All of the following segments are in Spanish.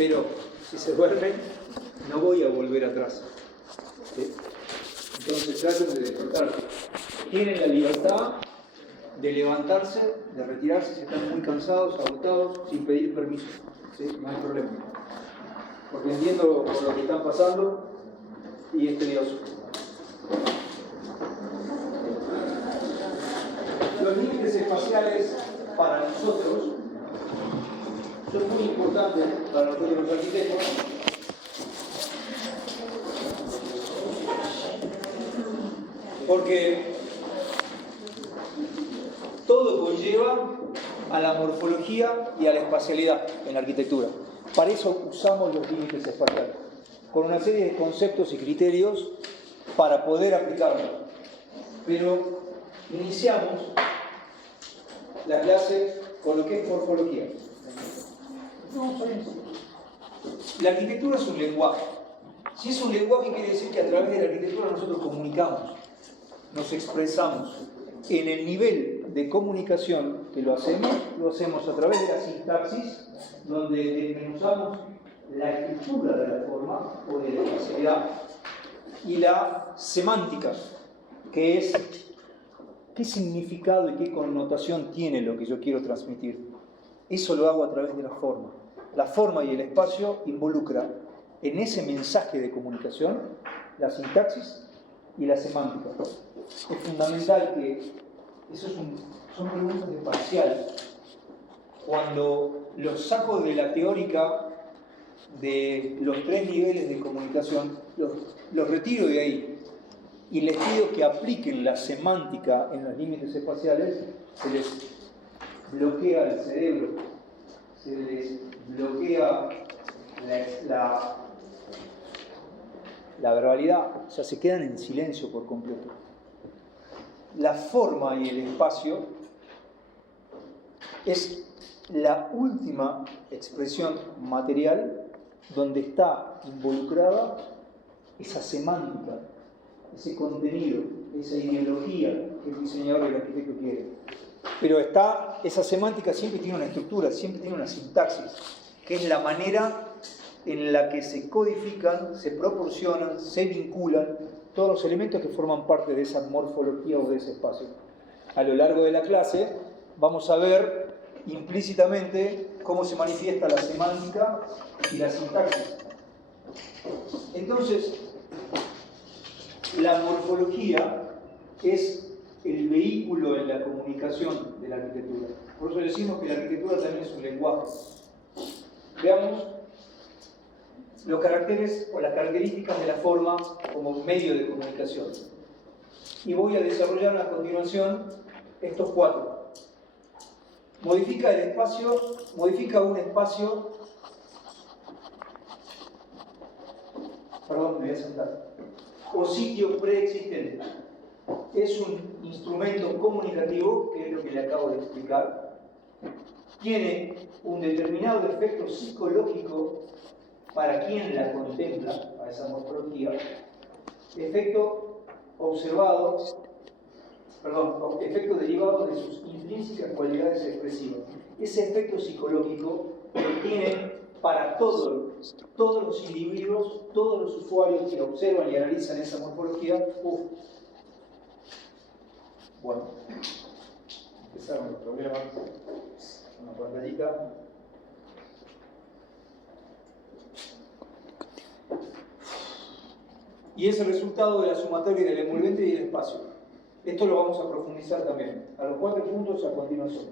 pero si se duermen, no voy a volver atrás. ¿Sí? Entonces traten de despertarse. Tienen la libertad de levantarse, de retirarse si están muy cansados, agotados, sin pedir permiso. ¿Sí? No hay problema. Porque entiendo por lo que están pasando y es tedioso. Los límites espaciales para nosotros son muy importantes para nosotros los arquitectos. Porque todo conlleva a la morfología y a la espacialidad en la arquitectura. Para eso usamos los límites espaciales, con una serie de conceptos y criterios para poder aplicarlos. Pero iniciamos la clase con lo que es morfología. La arquitectura es un lenguaje. Si es un lenguaje, quiere decir que a través de la arquitectura nosotros comunicamos, nos expresamos. En el nivel de comunicación que lo hacemos a través de la sintaxis, donde desmenuzamos la estructura de la forma o de la espacialidad, y la semántica, que es qué significado y qué connotación tiene lo que yo quiero transmitir. Eso lo hago a través de la forma. La forma y el espacio involucra en ese mensaje de comunicación la sintaxis y la semántica. Es fundamental que eso son preguntas de parcial. Cuando los saco de la teórica de los 3 niveles de comunicación, los retiro de ahí y les pido que apliquen la semántica en los límites espaciales, se les bloquea el cerebro, se les bloquea la verbalidad, o sea, se quedan en silencio por completo. La forma y el espacio es la última expresión material donde está involucrada esa semántica, ese contenido, esa ideología que el diseñador y el arquitecto quiere. Pero esa semántica siempre tiene una estructura, siempre tiene una sintaxis, que es la manera en la que se codifican, se proporcionan, se vinculan todos los elementos que forman parte de esa morfología o de ese espacio. A lo largo de la clase vamos a ver implícitamente cómo se manifiesta la semántica y la sintaxis. Entonces, la morfología es el vehículo en la comunicación de la arquitectura. Por eso decimos que la arquitectura también es un lenguaje. Veamos los caracteres o las características de la forma como medio de comunicación. Y voy a desarrollar a continuación estos 4. Modifica el espacio, modifica un espacio. Perdón, me voy a sentar. O sitio preexistente. Es un instrumento comunicativo, que es lo que le acabo de explicar. Tiene un determinado efecto psicológico para quien la contempla, a esa morfología. Efecto efecto derivado de sus intrínsecas cualidades expresivas. Ese efecto psicológico lo tiene para todos los individuos, todos los usuarios que observan y analizan esa morfología. Bueno, empezaron los problemas. Una pantallita. Y es el resultado de la sumatoria del envolvente y del espacio. Esto lo vamos a profundizar también, a los 4 puntos a continuación.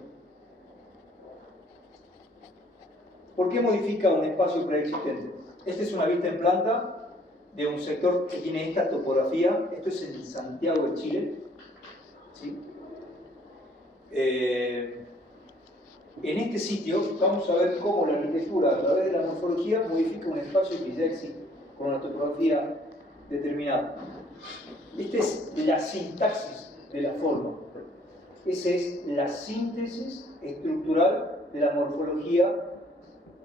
¿Por qué modifica un espacio preexistente? Esta es una vista en planta de un sector que tiene esta topografía. Esto es en Santiago de Chile. ¿Sí? En este sitio vamos a ver cómo la arquitectura, a través de la morfología, modifica un espacio que ya existe, con una topografía determinada. Esta es la sintaxis de la forma. Esa es la síntesis estructural de la morfología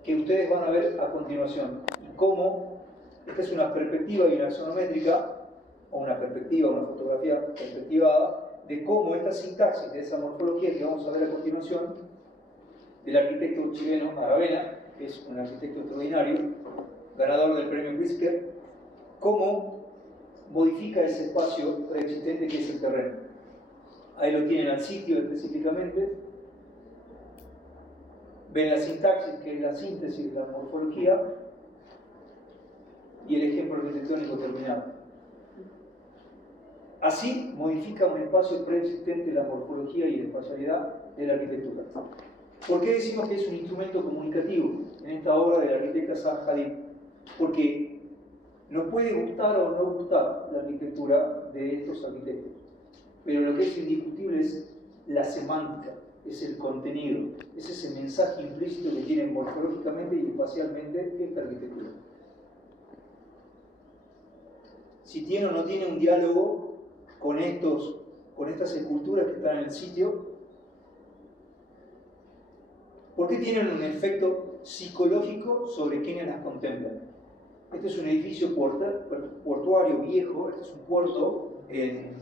que ustedes van a ver a continuación. Y cómo, esta es una perspectiva y una isométrica, o una perspectiva, una fotografía perspectivada, de cómo esta sintaxis de esa morfología que vamos a ver a continuación, del arquitecto chileno Aravena, que es un arquitecto extraordinario, ganador del premio Pritzker, cómo modifica ese espacio preexistente que es el terreno. Ahí lo tienen al sitio específicamente. Ven la sintaxis, que es la síntesis de la morfología, y el ejemplo arquitectónico terminado. Así modifica un espacio preexistente la morfología y la espacialidad de la arquitectura. ¿Por qué decimos que es un instrumento comunicativo en esta obra del arquitecta Zaha Hadid? Porque nos puede gustar o no gustar la arquitectura de estos arquitectos, pero lo que es indiscutible es la semántica, es el contenido, es ese mensaje implícito que tiene morfológicamente y espacialmente esta arquitectura. Si tiene o no tiene un diálogo con estas esculturas que están en el sitio, ¿por qué tienen un efecto psicológico sobre quienes las contemplan? Este es un edificio portuario viejo, este es un puerto en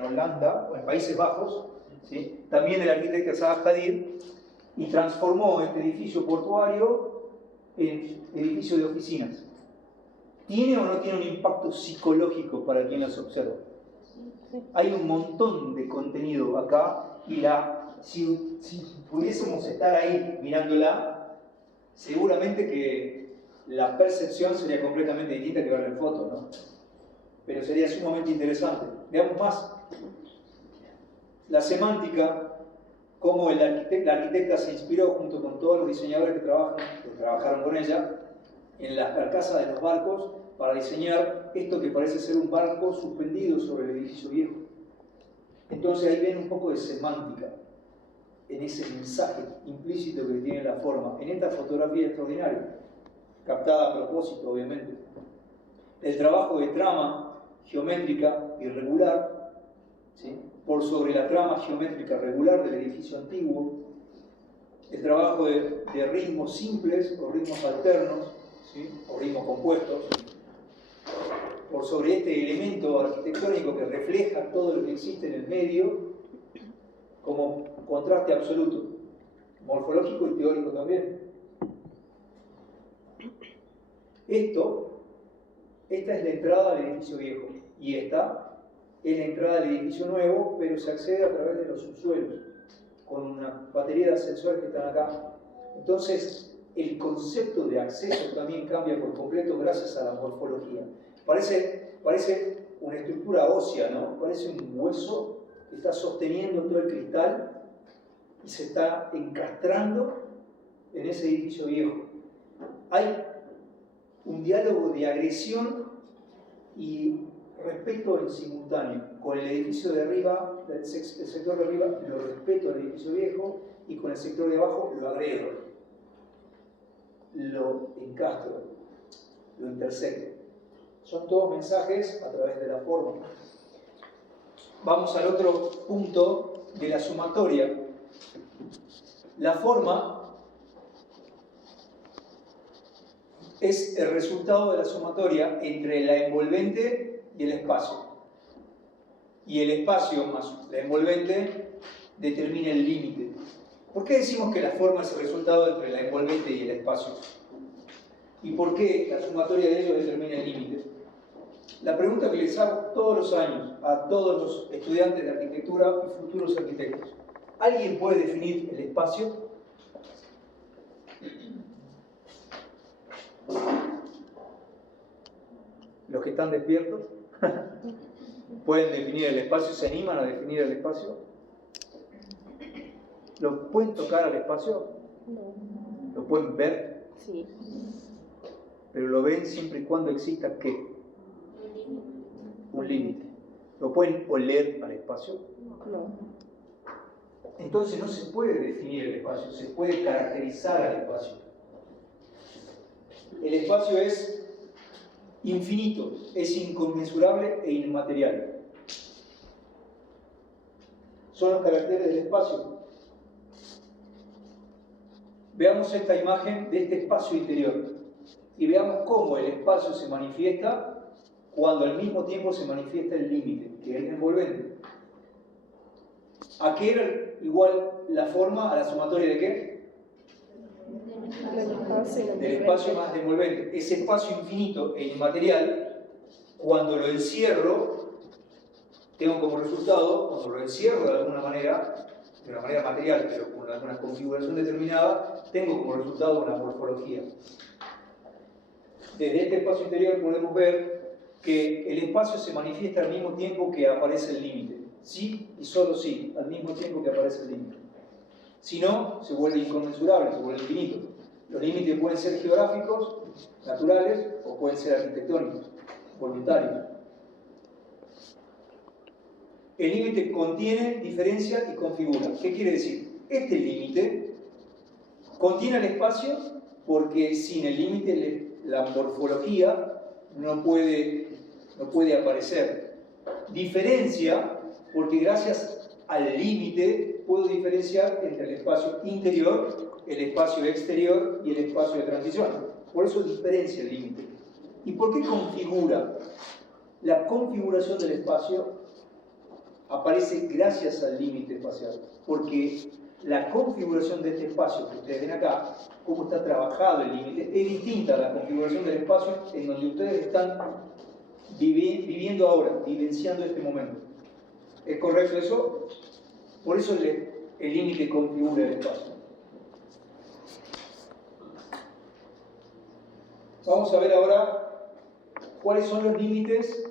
Holanda, o en Países Bajos, ¿sí? También el arquitecto Zaha Hadid, y transformó este edificio portuario en edificio de oficinas. ¿Tiene o no tiene un impacto psicológico para quien las observa? Hay un montón de contenido acá, y si pudiésemos estar ahí mirándola, seguramente que la percepción sería completamente distinta que verla en foto, ¿no? Pero sería sumamente interesante. Veamos más. La semántica, cómo la arquitecta se inspiró junto con todos los diseñadores que trabajaron con ella en las carcasas de los barcos para diseñar esto que parece ser un barco suspendido sobre el edificio viejo. Entonces ahí ven un poco de semántica en ese mensaje implícito que tiene la forma, en esta fotografía extraordinaria, captada a propósito, obviamente. El trabajo de trama geométrica irregular, ¿sí?, por sobre la trama geométrica regular del edificio antiguo, el trabajo de ritmos simples o ritmos alternos, ¿sí?, o ritmos compuestos, por sobre este elemento arquitectónico que refleja todo lo que existe en el medio como contraste absoluto, morfológico y teórico también. Esta es la entrada al edificio viejo, y esta es la entrada al edificio nuevo, pero se accede a través de los subsuelos, con una batería de ascensores que están acá. Entonces, el concepto de acceso también cambia por completo gracias a la morfología. Parece una estructura ósea, ¿no? Parece un hueso que está sosteniendo todo el cristal y se está encastrando en ese edificio viejo. Hay un diálogo de agresión y respeto en simultáneo. Con el edificio de arriba, el sector de arriba, lo respeto al edificio viejo, y con el sector de abajo lo agrego, lo encastro, lo intersecto. Son todos mensajes a través de la forma. Vamos al otro punto de la sumatoria. La forma es el resultado de la sumatoria entre la envolvente y el espacio. Y el espacio más la envolvente determina el límite. ¿Por qué decimos que la forma es el resultado entre la envolvente y el espacio? ¿Y por qué la sumatoria de ellos determina el límite? La pregunta que les hago todos los años a todos los estudiantes de arquitectura y futuros arquitectos: ¿alguien puede definir el espacio? ¿Los que están despiertos pueden definir el espacio? ¿Se animan a definir el espacio? ¿Lo pueden tocar al espacio? No. ¿Lo pueden ver? Sí. Pero lo ven siempre y cuando exista ¿qué? Un límite. ¿Lo pueden oler al espacio? No. Entonces no se puede definir el espacio, se puede caracterizar al espacio. El espacio es infinito, es inconmensurable e inmaterial. Son los caracteres del espacio. Veamos esta imagen de este espacio interior y veamos cómo el espacio se manifiesta cuando al mismo tiempo se manifiesta el límite, que es el envolvente. ¿A qué era igual la forma? ¿A la sumatoria de qué? del espacio más envolvente. Ese espacio infinito e inmaterial, cuando lo encierro, tengo como resultado, cuando lo encierro de alguna manera, de una manera material, pero con alguna configuración determinada, tengo como resultado una morfología. Desde este espacio interior podemos ver que el espacio se manifiesta al mismo tiempo que aparece el límite. Sí y solo sí, al mismo tiempo que aparece el límite. Si no, se vuelve inconmensurable, se vuelve infinito. Los límites pueden ser geográficos, naturales, o pueden ser arquitectónicos, voluntarios. El límite contiene, diferencia y configura. ¿Qué quiere decir? Este límite contiene el espacio porque sin el límite la morfología no puede aparecer. Diferencia porque gracias al límite puedo diferenciar entre el espacio interior, el espacio exterior y el espacio de transición. Por eso diferencia el límite. ¿Y por qué configura? La configuración del espacio aparece gracias al límite espacial, porque la configuración de este espacio que ustedes ven acá, cómo está trabajado el límite, es distinta a la configuración del espacio en donde ustedes están viviendo ahora, vivenciando este momento. ¿Es correcto eso? Por eso el límite configura el espacio. Vamos a ver ahora cuáles son los límites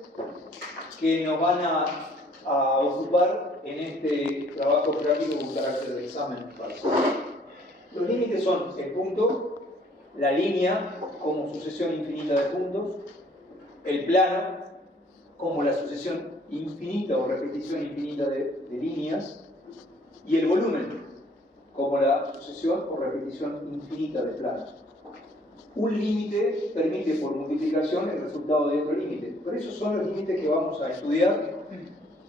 que nos van a ocupar en este trabajo práctico con carácter de examen parcial. Los límites son el punto, la línea como sucesión infinita de puntos, el plano como la sucesión infinita o repetición infinita de líneas, y el volumen como la sucesión o repetición infinita de planos. Un límite permite por multiplicación el resultado de otro límite, pero esos son los límites que vamos a estudiar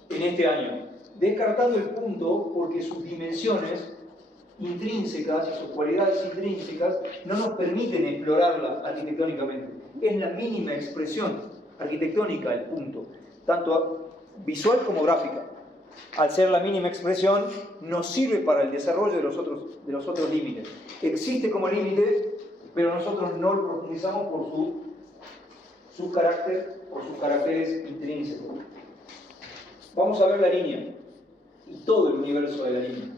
en este año, descartando el punto porque sus dimensiones intrínsecas y sus cualidades intrínsecas no nos permiten explorarla arquitectónicamente. Es la mínima expresión arquitectónica el punto, tanto visual como gráfica. Al ser la mínima expresión, nos sirve para el desarrollo de los otros límites. Existe como límite, pero nosotros no lo profundizamos por su carácter o sus caracteres intrínsecos. Vamos a ver la línea y todo el universo de la línea.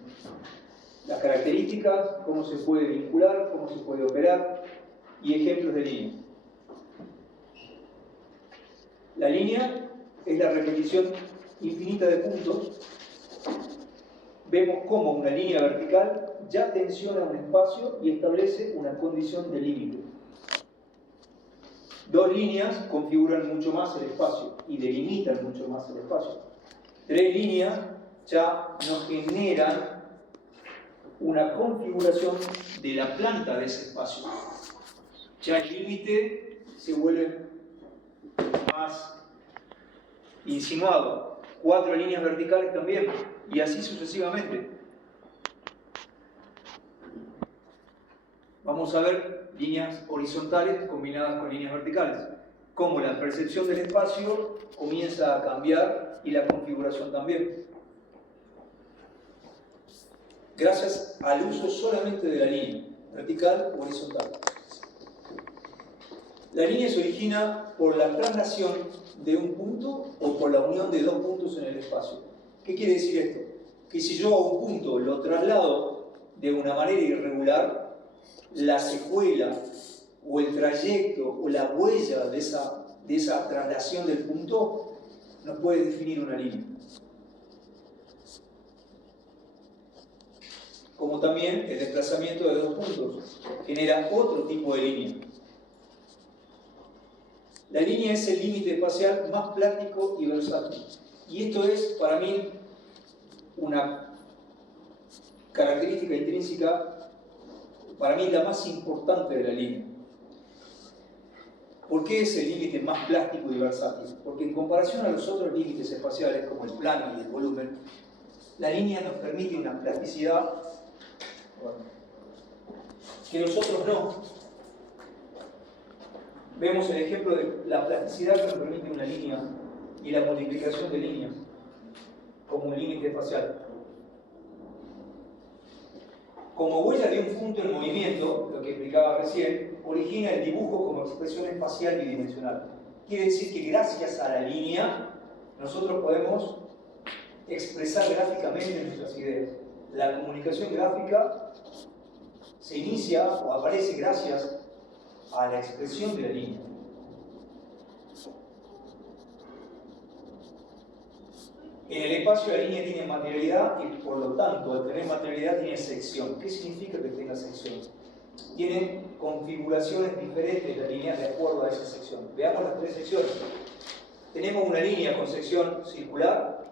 Las características, cómo se puede vincular, cómo se puede operar y ejemplos de línea. La línea es la repetición infinita de puntos. Vemos cómo una línea vertical ya tensiona un espacio y establece una condición de límite. Dos líneas configuran mucho más el espacio y delimitan mucho más el espacio. Tres líneas ya nos generan una configuración de la planta de ese espacio. Ya el límite se vuelve más insinuado. Cuatro líneas verticales también, y así sucesivamente. Vamos a ver líneas horizontales combinadas con líneas verticales. Cómo la percepción del espacio comienza a cambiar y la configuración también. Gracias al uso solamente de la línea, vertical o horizontal. La línea se origina por la traslación de un punto o por la unión de dos puntos en el espacio. ¿Qué quiere decir esto? Que si yo a un punto lo traslado de una manera irregular, la secuela o el trayecto o la huella de esa traslación del punto nos puede definir una línea. Como también el desplazamiento de dos puntos genera otro tipo de línea. La línea es el límite espacial más plástico y versátil. Y esto es, para mí, una característica intrínseca, para mí la más importante de la línea. ¿Por qué es el límite más plástico y versátil? Porque en comparación a los otros límites espaciales, como el plano y el volumen, la línea nos permite una plasticidad que los otros no. Vemos el ejemplo de la plasticidad que nos permite una línea y la multiplicación de líneas como un límite espacial. como huella de un punto en movimiento, lo que explicaba recién, origina el dibujo como expresión espacial bidimensional. Quiere decir que gracias a la línea, nosotros podemos expresar gráficamente nuestras ideas. La comunicación gráfica se inicia o aparece gracias a la expresión de la línea. En el espacio la línea tiene materialidad y por lo tanto al tener materialidad tiene sección. ¿Qué significa que tenga sección? Tiene configuraciones diferentes las líneas de acuerdo a esa sección. Veamos las tres secciones. Tenemos una línea con sección circular,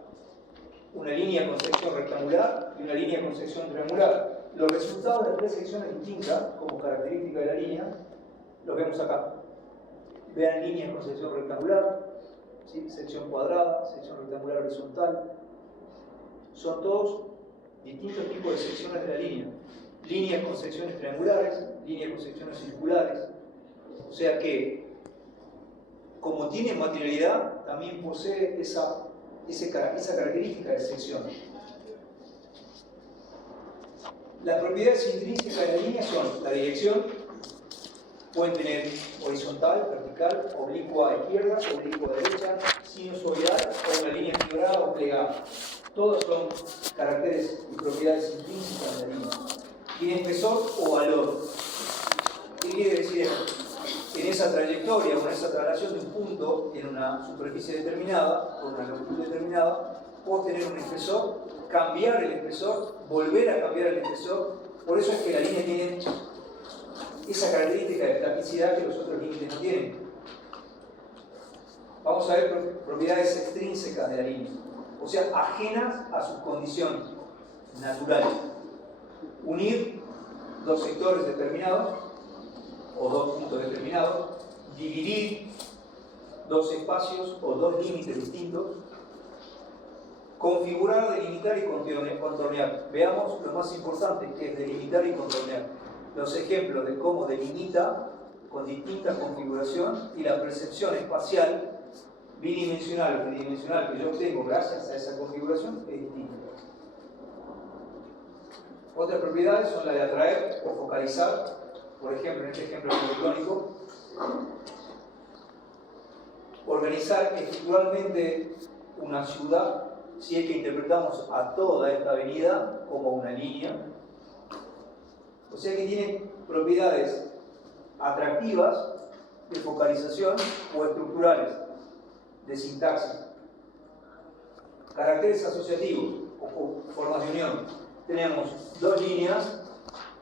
una línea con sección rectangular y una línea con sección triangular. Los resultados de las tres secciones distintas, como característica de la línea, los vemos acá. Vean líneas con sección rectangular, ¿sí? Sección cuadrada, sección rectangular horizontal. Son todos distintos tipos de secciones de la línea. Líneas con secciones triangulares, líneas con secciones circulares. O sea que, como tiene materialidad, también posee esa característica de sección. Las propiedades intrínsecas de la línea son la dirección, pueden tener horizontal, vertical, oblicua a izquierda, oblicua a derecha, sinusoidal o una línea fibrada o plegada. Todos son caracteres y propiedades intrínsecas de la línea. Tiene espesor o valor. ¿Qué quiere decir esto? En esa trayectoria o en esa traslación de un punto en una superficie determinada, con una longitud determinada, puedo tener un espesor, cambiar el espesor, volver a cambiar el espesor. Por eso es que la línea tiene esa característica de plasticidad que los otros límites no tienen. Vamos a ver propiedades extrínsecas de la línea, o sea, ajenas a sus condiciones naturales. Unir dos sectores determinados o dos puntos determinados, dividir dos espacios o dos límites distintos, configurar, delimitar y contornear. Veamos lo más importante, que es delimitar y contornear. Los ejemplos de cómo delimita con distintas configuraciones y la percepción espacial bidimensional o tridimensional que yo obtengo gracias a esa configuración es distinta. Otras propiedades son la de atraer o focalizar, por ejemplo, en este ejemplo arquitectónico, organizar estructuralmente una ciudad, si es que interpretamos a toda esta avenida como una línea. O sea que tiene propiedades atractivas de focalización o estructurales de sintaxis. Caracteres asociativos o formas de unión. Tenemos dos líneas,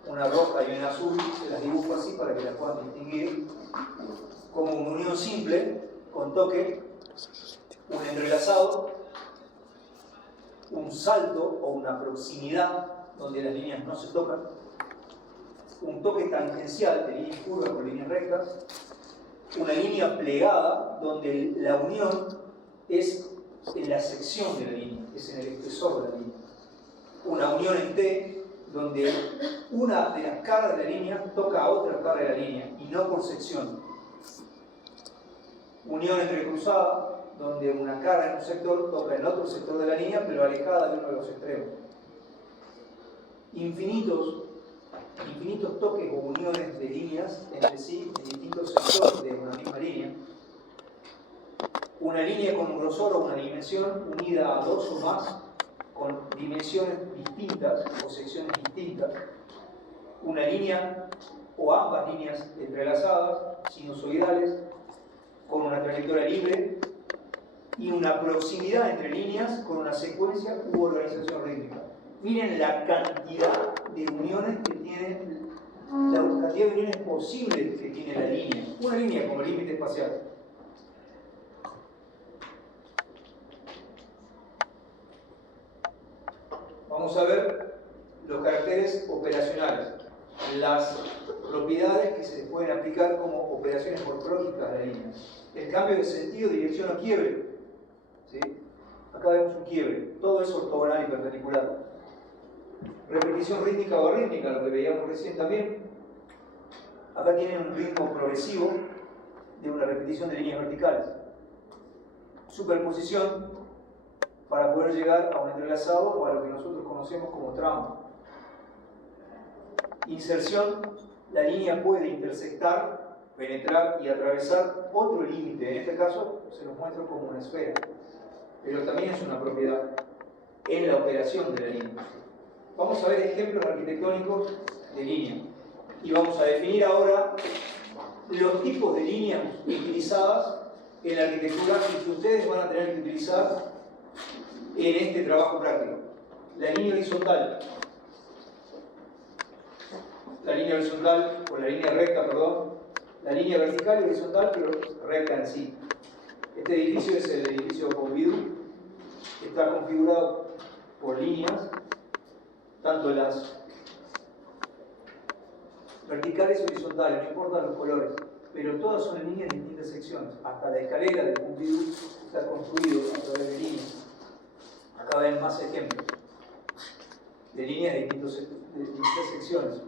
una roja y una azul, se las dibujo así para que las puedan distinguir, como una unión simple, con toque, un entrelazado, un salto o una proximidad, donde las líneas no se tocan, un toque tangencial de líneas curvas con líneas rectas, una línea plegada, donde la unión es en la sección de la línea, es en el espesor de la línea. Una unión en T, donde una de las caras de la línea toca a otra cara de la línea, y no por sección. Unión entrecruzada, donde una cara en un sector toca en otro sector de la línea, pero alejada de uno de los extremos. Infinitos toques o uniones de líneas entre sí en distintos sectores de una misma línea. Una línea con un grosor o una dimensión unida a dos o más con dimensiones distintas o secciones distintas. Una línea o ambas líneas entrelazadas, sinusoidales, con una trayectoria libre, y una proximidad entre líneas con una secuencia u organización rítmica. Miren la cantidad de uniones que tiene, la cantidad de uniones posibles que tiene la línea. Una línea como límite espacial. Vamos a ver los caracteres operacionales, las propiedades que se les pueden aplicar como operaciones morfológicas de la línea. El cambio de sentido, dirección o quiebre. ¿Sí? Acá vemos un quiebre, todo es ortogonal y perpendicular. Repetición rítmica o arrítmica, lo que veíamos recién también. Acá tienen un ritmo progresivo de una repetición de líneas verticales. Superposición para poder llegar a un entrelazado o a lo que nosotros conocemos como tramo. inserción, la línea puede intersectar, penetrar y atravesar otro límite. En este caso se los muestro como una esfera, pero también es una propiedad en la operación de la línea. Vamos a ver ejemplos arquitectónicos de línea y vamos a definir ahora los tipos de líneas utilizadas en la arquitectura que ustedes van a tener que utilizar en este trabajo práctico. La línea horizontal, o la línea recta, perdón, la línea vertical y horizontal, pero recta en sí. Este edificio es el edificio Pompidou, está configurado por líneas, tanto las verticales y horizontales, no importan los colores, pero todas son líneas de distintas secciones. Hasta la escalera del Pompidou está construido a través de líneas. Acá ven más ejemplos de líneas de distintas secciones.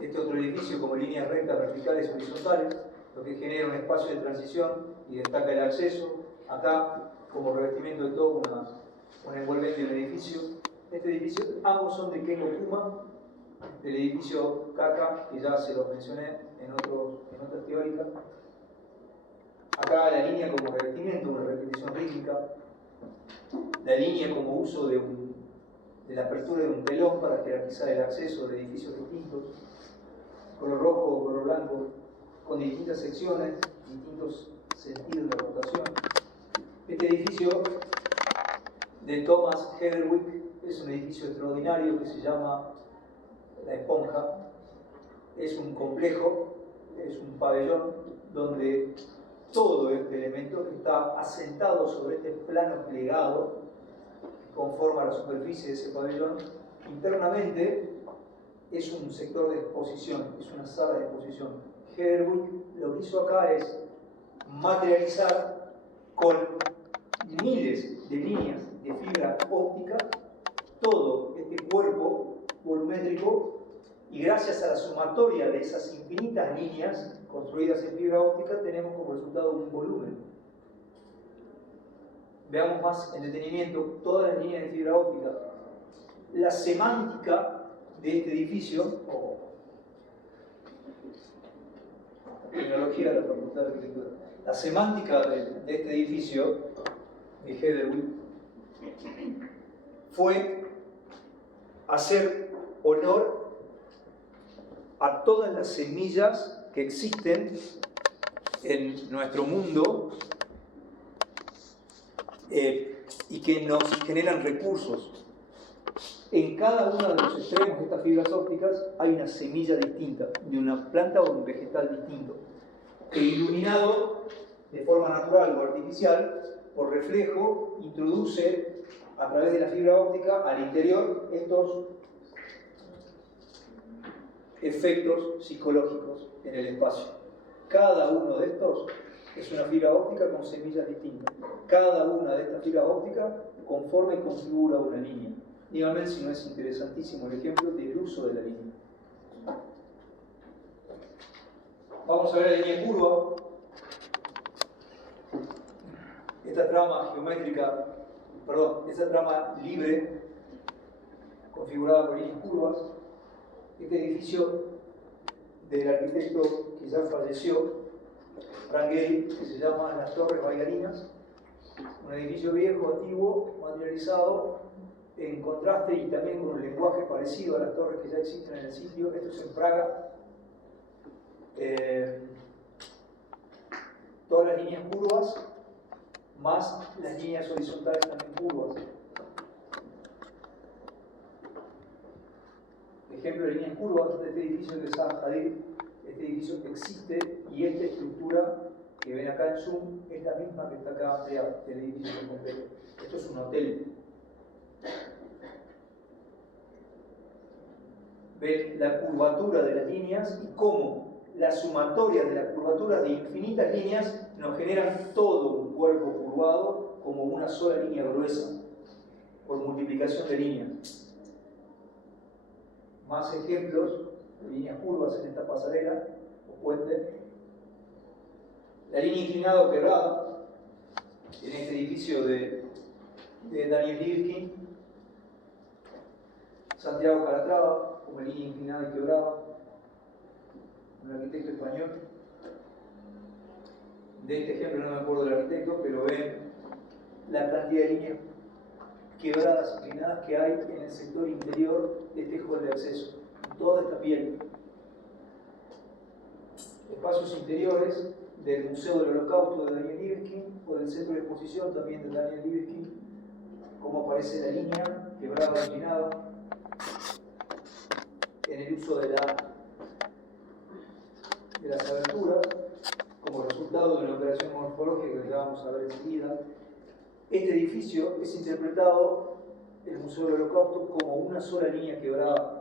Este otro edificio como líneas rectas, verticales y horizontales, lo que genera un espacio de transición y destaca el acceso. Acá, como revestimiento de todo, un envolvente del edificio. Este edificio, ambos son de Kengo Kuma, del edificio Kaka, que ya se los mencioné en otras teóricas. Acá la línea como revestimiento, una repetición rítmica. La línea como uso de la apertura de un telón para jerarquizar el acceso de edificios distintos. Color rojo o color blanco, con distintas secciones, distintos sentidos de rotación. Este edificio de Thomas Heatherwick es un edificio extraordinario que se llama La Esponja. Es un complejo, es un pabellón donde todo este elemento está asentado sobre este plano plegado que conforma la superficie de ese pabellón. Internamente es un sector de exposición, es una sala de exposición. Heatherwick lo que hizo acá es materializar con miles de líneas de fibra óptica todo este cuerpo volumétrico, y gracias a la sumatoria de esas infinitas líneas construidas en fibra óptica tenemos como resultado un volumen. Veamos más en detenimiento todas las líneas de fibra óptica. La semántica de este edificio, tecnología de la Facultad de Arquitectura, la semántica de este edificio de Heatherwick fue hacer honor a todas las semillas que existen en nuestro mundo y que nos generan recursos. En cada uno de los extremos de estas fibras ópticas hay una semilla distinta, de una planta o un vegetal distinto, que iluminado de forma natural o artificial, por reflejo, introduce a través de la fibra óptica al interior estos efectos psicológicos en el espacio. Cada uno de estos es una fibra óptica con semillas distintas. Cada una de estas fibras ópticas conforma y configura una línea. Díganme si no es interesantísimo el ejemplo del uso de la línea. Vamos a ver la línea curva. Esta trama geométrica, esta trama libre, configurada por líneas curvas. Este edificio del arquitecto que ya falleció, Rangel, que se llama Las Torres Bailarinas, un edificio viejo, antiguo, materializado en contraste y también con un lenguaje parecido a las torres que ya existen en el sitio. Esto es en Praga. Todas las líneas curvas, más las líneas horizontales también curvas. Ejemplo de líneas curvas de este edificio de Zaha Hadid. Este edificio existe y esta estructura que ven acá en zoom es la misma que está acá ampliada del edificio completo. Esto es un hotel. Ven la curvatura de las líneas y cómo la sumatoria de las curvaturas de infinitas líneas nos generan todo un cuerpo curvado como una sola línea gruesa por multiplicación de líneas. Más ejemplos de líneas curvas en esta pasarela o puente. La línea inclinada o quebrada en este edificio de Daniel Libeskind, Santiago Calatrava. como línea inclinada y quebrada, un arquitecto español. De este ejemplo no me acuerdo del arquitecto, pero ven la cantidad de líneas quebradas, inclinadas que hay en el sector interior de este hall de acceso, toda esta piel. Espacios interiores del Museo del Holocausto de Daniel Libeskind o del Centro de Exposición también de Daniel Libeskind, cómo aparece la línea quebrada o inclinada en el uso de las aberturas como resultado de una operación morfológica que vamos a ver enseguida. Este edificio es interpretado en el Museo del Holocausto como una sola línea quebrada.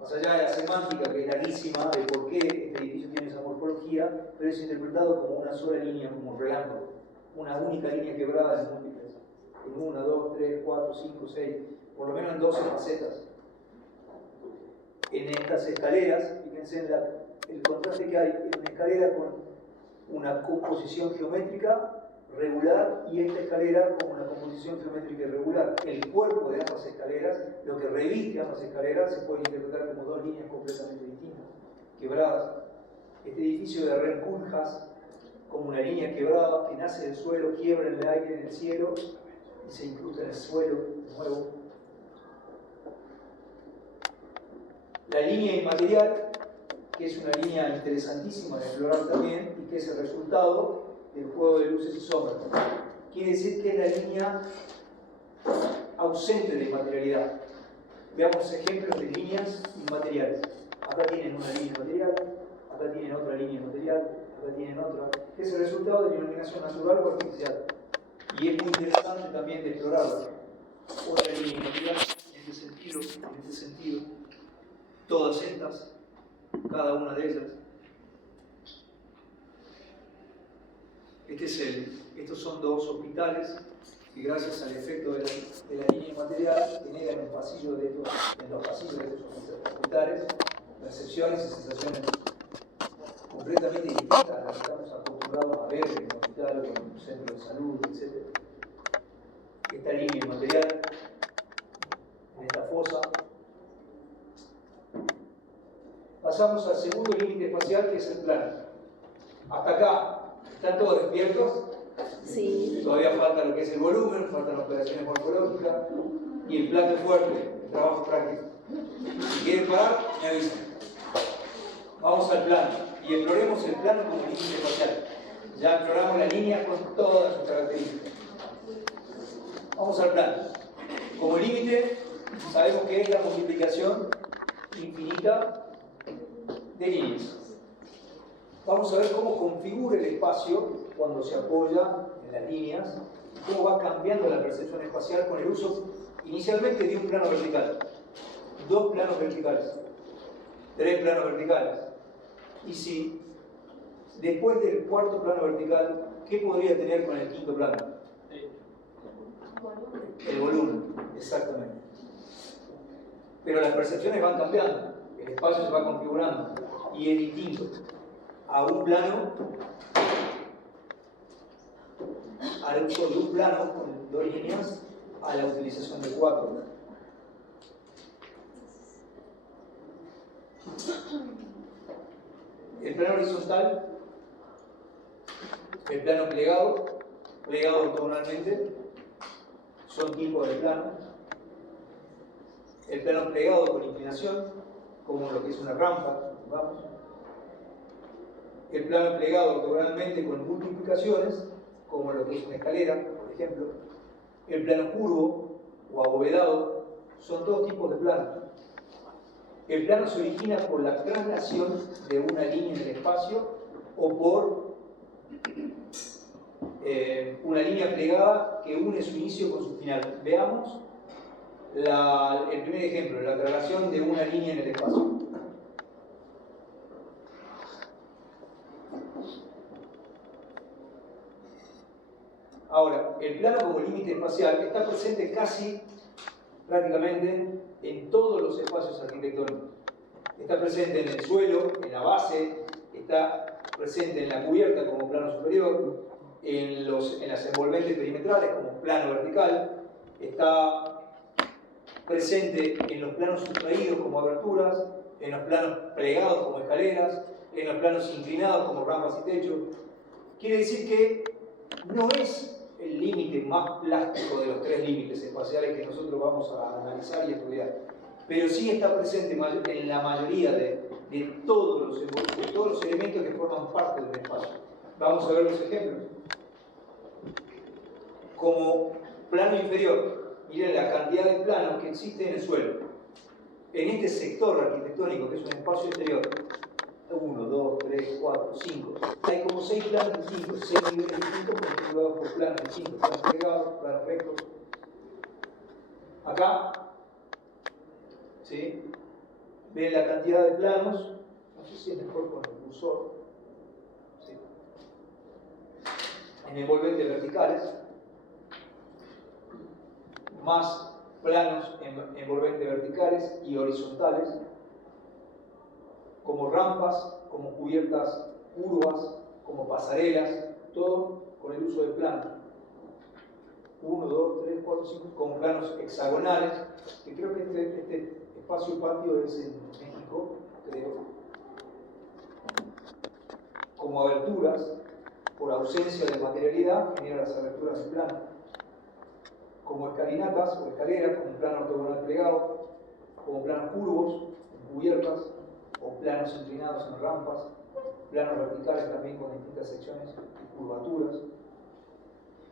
Más allá de la semántica, que es larguísima, de por qué este edificio tiene esa morfología, pero es interpretado como una sola línea, como relámpago. Una única línea quebrada en múltiples. En 1, 2, 3, 4, 5, 6, por lo menos en 12 facetas. En estas escaleras, fíjense en el contraste que hay en una escalera con una composición geométrica regular y esta escalera con una composición geométrica irregular. El cuerpo de ambas escaleras, lo que reviste ambas escaleras, se puede interpretar como dos líneas completamente distintas, quebradas. Este edificio de Renkuljas, como una línea quebrada que nace del suelo, quiebra en el aire, en el cielo y se incrusta en el suelo de nuevo. La línea inmaterial, que es una línea interesantísima de explorar también y que es el resultado del juego de luces y sombras. Quiere decir que es la línea ausente de inmaterialidad. Veamos ejemplos de líneas inmateriales. Acá tienen una línea material, acá tienen otra línea material, acá tienen otra. Es el resultado de la iluminación natural o artificial. Y es muy interesante también de explorarlo. Otra línea material en este sentido. Todas estas, cada una de ellas. Estos son dos hospitales que gracias al efecto de la línea material generan en los pasillos de estos hospitales percepciones y sensaciones completamente distintas a las que estamos acostumbrados a ver en un hospital o en un centro de salud, etc. Esta línea material, en esta fosa. Pasamos al segundo límite espacial, que es el plano. Hasta acá, ¿están todos despiertos? Sí. Todavía falta lo que es el volumen, faltan las operaciones morfológicas y el plato fuerte, el trabajo práctico. Si quieren parar, me avisan. Vamos al plano y exploremos el plano como límite espacial. Ya exploramos la línea con todas sus características. Vamos al plano. Como límite, sabemos que es la multiplicación infinita de líneas. Vamos a ver cómo configura el espacio cuando se apoya en las líneas, cómo va cambiando la percepción espacial con el uso inicialmente de un plano vertical, dos planos verticales, tres planos verticales. Y si después del cuarto plano vertical, ¿qué podría tener con el quinto plano? El volumen, exactamente. Pero las percepciones van cambiando, el espacio se va configurando y es distinto a un plano, al uso de un plano con dos líneas, a la utilización de cuatro. El plano horizontal, el plano plegado ortogonalmente, son tipos de plano. El plano plegado con inclinación, como lo que es una rampa, vamos. El plano plegado ortogonalmente con multiplicaciones, como lo que es una escalera, por ejemplo. El plano curvo o abovedado, son dos tipos de plano. El plano se origina por la traslación de una línea en el espacio o por una línea plegada que une su inicio con su final. Veamos el primer ejemplo, la traslación de una línea en el espacio. Ahora, el plano como límite espacial está presente prácticamente en todos los espacios arquitectónicos. Está presente en el suelo, en la base, está presente en la cubierta como plano superior, en las envolventes perimetrales como plano vertical, está presente en los planos sustraídos como aberturas, en los planos plegados como escaleras, en los planos inclinados como rampas y techos. Quiere decir que no es el límite más plástico de los tres límites espaciales que nosotros vamos a analizar y estudiar, pero sí está presente en la mayoría de todos los elementos que forman parte del espacio. Vamos a ver los ejemplos. Como plano inferior, miren la cantidad de planos que existe en el suelo. En este sector arquitectónico, que es un espacio exterior, 1, 2, 3, 4, 5. Hay como 6 planos distintos, 6 niveles distintos configurados por planos distintos, planos plegados, planos rectos. Acá, ¿sí? Ven la cantidad de planos, no sé si es mejor con el cursor, ¿sí? En envolventes verticales, más planos envolventes verticales y horizontales, como rampas, como cubiertas curvas, como pasarelas, todo con el uso de planos. 1, 2, 3, 4, 5, como planos hexagonales, que creo que este espacio patio es en México, creo. Como aberturas, por ausencia de materialidad, genera las aberturas de plano. Como escalinatas o escaleras, como un plano ortogonal plegado, como planos curvos, en cubiertas, o planos inclinados en rampas, planos verticales también con distintas secciones y curvaturas,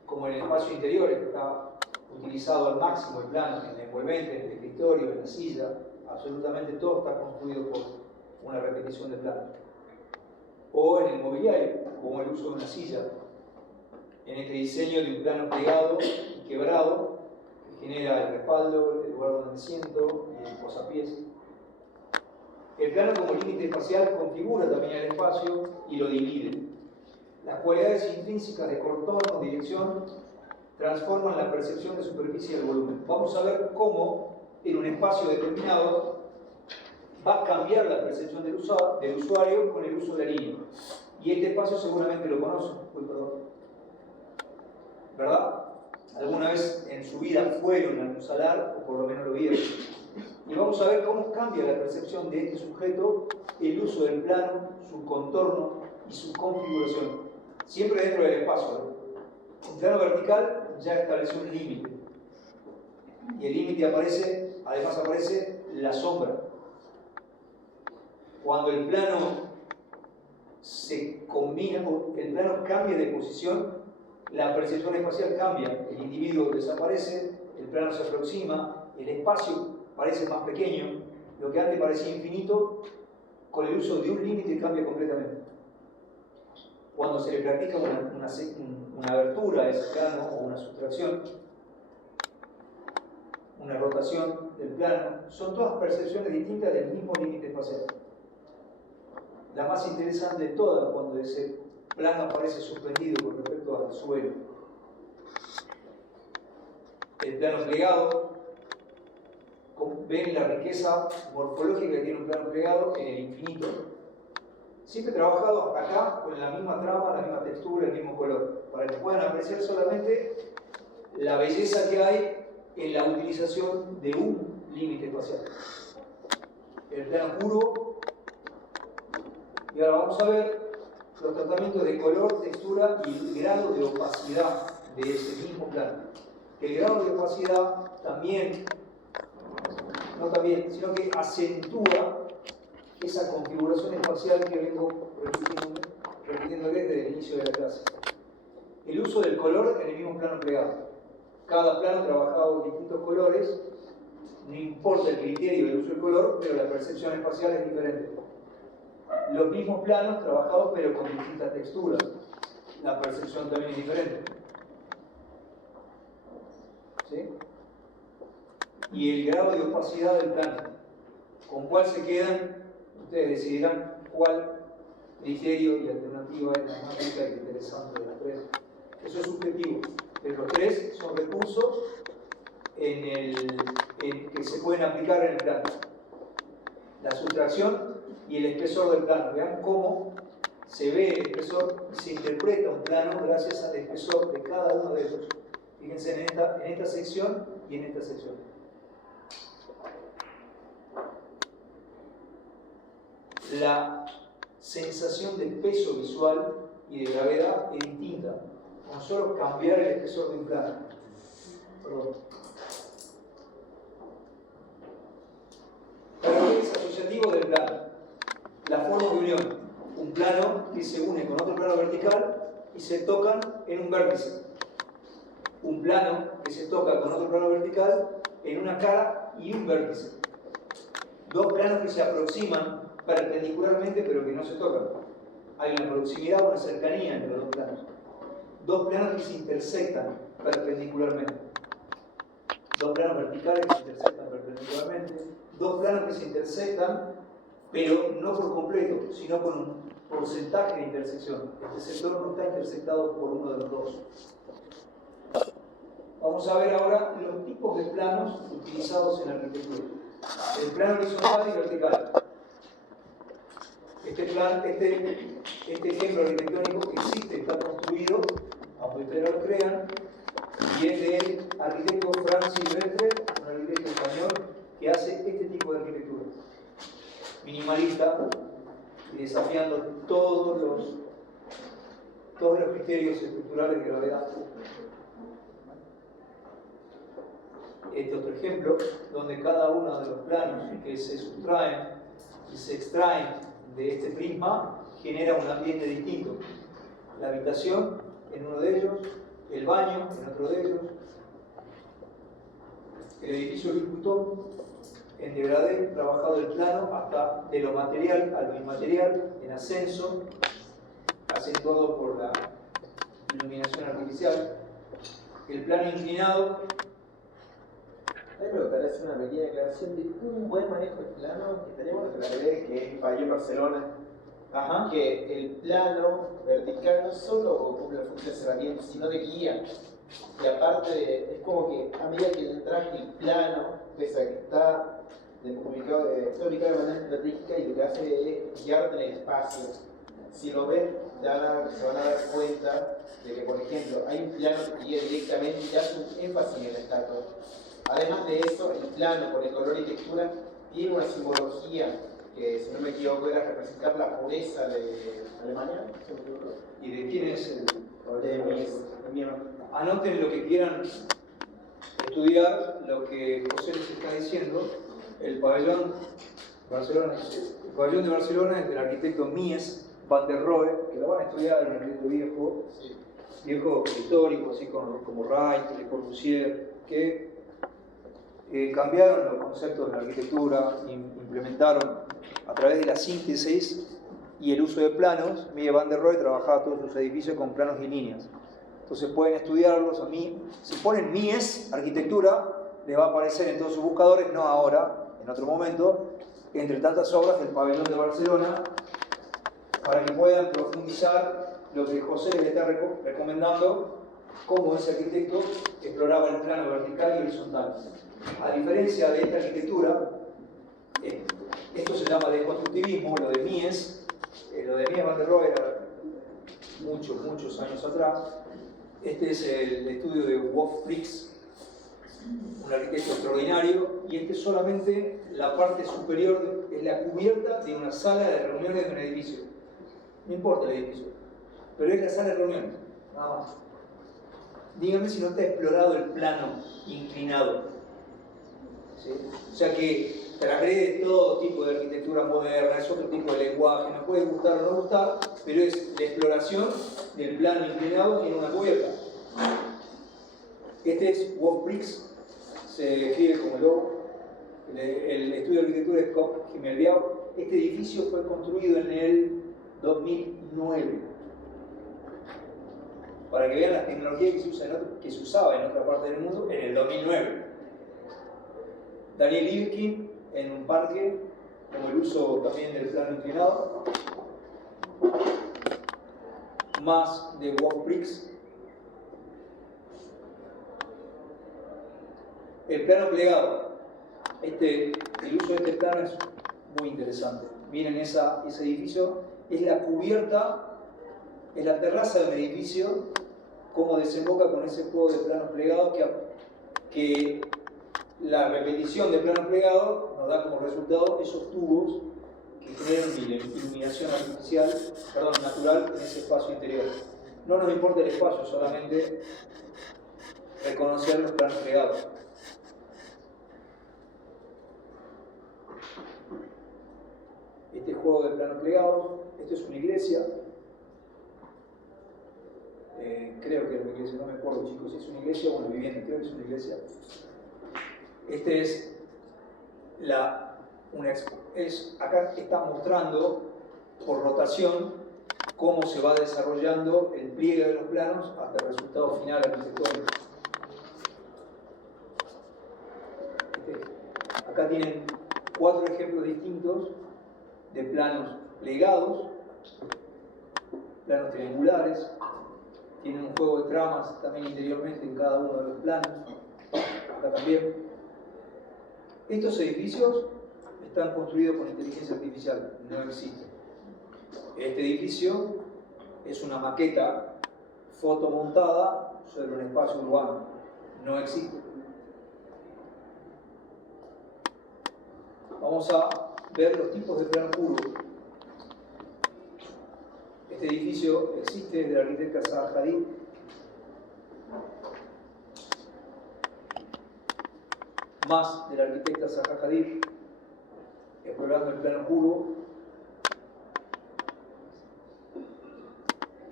como en el espacio interior, que está utilizado al máximo el plano, en el envolvente, en el escritorio, en la silla, absolutamente todo está construido por una repetición de plano. O en el mobiliario, como el uso de una silla, en este diseño de un plano plegado y quebrado, que genera el respaldo, el lugar donde me siento y el posapiés. El plano como límite espacial configura también el espacio y lo divide. Las cualidades intrínsecas de contorno, dirección, transforman la percepción de superficie y del volumen. Vamos a ver cómo en un espacio determinado va a cambiar la percepción del usuario con el uso de la línea. Y este espacio seguramente lo conocen. ¿Verdad? Alguna vez en su vida fueron a un salar, o por lo menos lo vieron. Y vamos a ver cómo cambia la percepción de este sujeto el uso del plano, su contorno y su configuración. Siempre dentro del espacio, ¿no? Un plano vertical ya estableció un límite. Y el límite además aparece la sombra. Cuando el plano se combina, o el plano cambia de posición, la percepción espacial cambia. El individuo desaparece, el plano se aproxima, el espacio parece más pequeño, lo que antes parecía infinito, con el uso de un límite cambia completamente. Cuando se le practica una abertura a ese plano o una sustracción, una rotación del plano, son todas percepciones distintas del mismo límite espacial. La más interesante de todas, cuando ese plano aparece suspendido con respecto al suelo. El plano plegado, ven la riqueza morfológica que tiene un plano plegado en el infinito. Siempre he trabajado hasta acá con la misma trama, la misma textura, el mismo color, para que puedan apreciar solamente la belleza que hay en la utilización de un límite espacial. El plano curvo, y ahora vamos a ver los tratamientos de color, textura y el grado de opacidad de ese mismo plano. El grado de opacidad sino que acentúa esa configuración espacial que vengo repitiéndole desde el inicio de la clase. El uso del color en el mismo plano plegado. Cada plano trabajado en distintos colores, no importa el criterio del uso del color, pero la percepción espacial es diferente. Los mismos planos trabajados pero con distintas texturas, la percepción también es diferente. ¿Sí? Y el grado de opacidad del plano. ¿Con cuál se quedan? Ustedes decidirán cuál criterio y alternativa es la más rica y interesante de las tres. Eso es subjetivo, pero los tres son recursos que se pueden aplicar en el plano. La sustracción y el espesor del plano. Vean cómo se ve el espesor y se interpreta un plano gracias al espesor de cada uno de ellos. Fíjense en esta sección y en esta sección. la sensación de peso visual y de gravedad es distinta. Con solo cambiar el espesor de un plano. Perdón. Caracteres asociativos del plano. La forma de unión. Un plano que se une con otro plano vertical y se tocan en un vértice. Un plano que se toca con otro plano vertical en una cara y un vértice. Dos planos que se aproximan perpendicularmente pero que no se tocan. Hay una proximidad o una cercanía entre los dos planos. Dos planos que se intersectan perpendicularmente. Dos planos verticales que se intersectan perpendicularmente. Dos planos que se intersectan, pero no por completo, sino con un porcentaje de intersección. Este sector no está intersectado por uno de los dos. Vamos a ver ahora los tipos de planos utilizados en la arquitectura. El plano horizontal y vertical. Este ejemplo arquitectónico existe, está construido, aunque ustedes lo crean, y es del arquitecto Franz Silvestre, un arquitecto español que hace este tipo de arquitectura. Minimalista y desafiando todos los criterios estructurales de gravedad. Este otro ejemplo, donde cada uno de los planos que se sustraen y se extraen de este prisma genera un ambiente distinto. La habitación en uno de ellos, el baño en otro de ellos, el edificio Louis Vuitton en degradé, trabajado el plano hasta de lo material a lo inmaterial, en ascenso, acentuado por la iluminación artificial. El plano inclinado. A mí me gustaría hacer una pequeña declaración de un buen manejo del plano que tenemos en la red, que falló en Barcelona. Ajá. Que el plano vertical no solo cumple la función de cerramiento, sino de guía. Y aparte, es como que a medida que entras en el plano, pese a que está ubicado de manera estratégica, y lo que hace es guiarte en el espacio. Si lo ven, se van a dar cuenta de que, por ejemplo, hay un plano que guía directamente y hace un énfasis en la estatua. Además de eso, el plano, con el color y textura, tiene una simbología que, si no me equivoco, era representar la pureza de Alemania. ¿Y de quién es el? De mi Anoten lo que quieran estudiar, lo que José les está diciendo. El pabellón de Barcelona es del arquitecto Mies van der Rohe, que lo van a estudiar, un arquitecto viejo, sí, viejo histórico, así como Wright, Le Corbusier, que cambiaron los conceptos de la arquitectura, implementaron a través de la síntesis y el uso de planos. Mies van der Rohe trabajaba todos sus edificios con planos y líneas. Entonces pueden estudiarlos. A mí, si ponen Mies arquitectura, les va a aparecer en todos sus buscadores, no ahora, en otro momento, entre tantas obras del pabellón de Barcelona, para que puedan profundizar lo que José les está recomendando, cómo ese arquitecto exploraba el plano vertical y horizontal. A diferencia de esta arquitectura, esto se llama desconstructivismo, lo de Mies van der Rohe era muchos años atrás. Este es el estudio de Wolf Prix, un arquitecto extraordinario, y este es solamente la parte superior, es la cubierta de una sala de reuniones de un edificio. No importa el edificio, pero es la sala de reuniones, nada más. Díganme si no está explorado el plano inclinado. ¿Sí? O sea que transgrede todo tipo de arquitectura moderna, es otro tipo de lenguaje, nos puede gustar o no gustar, pero es la exploración del plano inclinado en una cubierta. Este es Wolf Prix, se escribe como logo. El estudio de arquitectura es Himmelbiau. Este edificio fue construido en el 2009. Para que vean las tecnologías que se usaba en otra parte del mundo en el 2009. Daniel Libeskind en un parque, como el uso también del plano inclinado. Más de Wolf Prix. El plano plegado. El uso de este plano es muy interesante. Miren ese edificio, es la cubierta, es la terraza de un edificio, cómo desemboca con ese juego de planos plegados que la repetición de planos plegados nos da como resultado esos tubos que generan iluminación artificial, perdón, natural en ese espacio interior. No nos importa el espacio, solamente reconocer los planos plegados. Este juego de planos plegados, esto es una iglesia. Creo que es una iglesia, no me acuerdo, chicos, si es una iglesia o una vivienda, creo que es una iglesia. Este es acá está mostrando por rotación cómo se va desarrollando el pliegue de los planos hasta el resultado final arquitectónico. Acá tienen 4 ejemplos distintos de planos plegados, planos triangulares. Tienen un juego de tramas también interiormente en cada uno de los planos. Acá también. Estos edificios están construidos con inteligencia artificial, no existen. Este edificio es una maqueta fotomontada sobre un espacio urbano, no existe. Vamos a ver los tipos de planos curvos. Este edificio existe desde la arquitecta Zaha Hadid. Más de la arquitecta Zaha Hadid, explorando el plano curvo.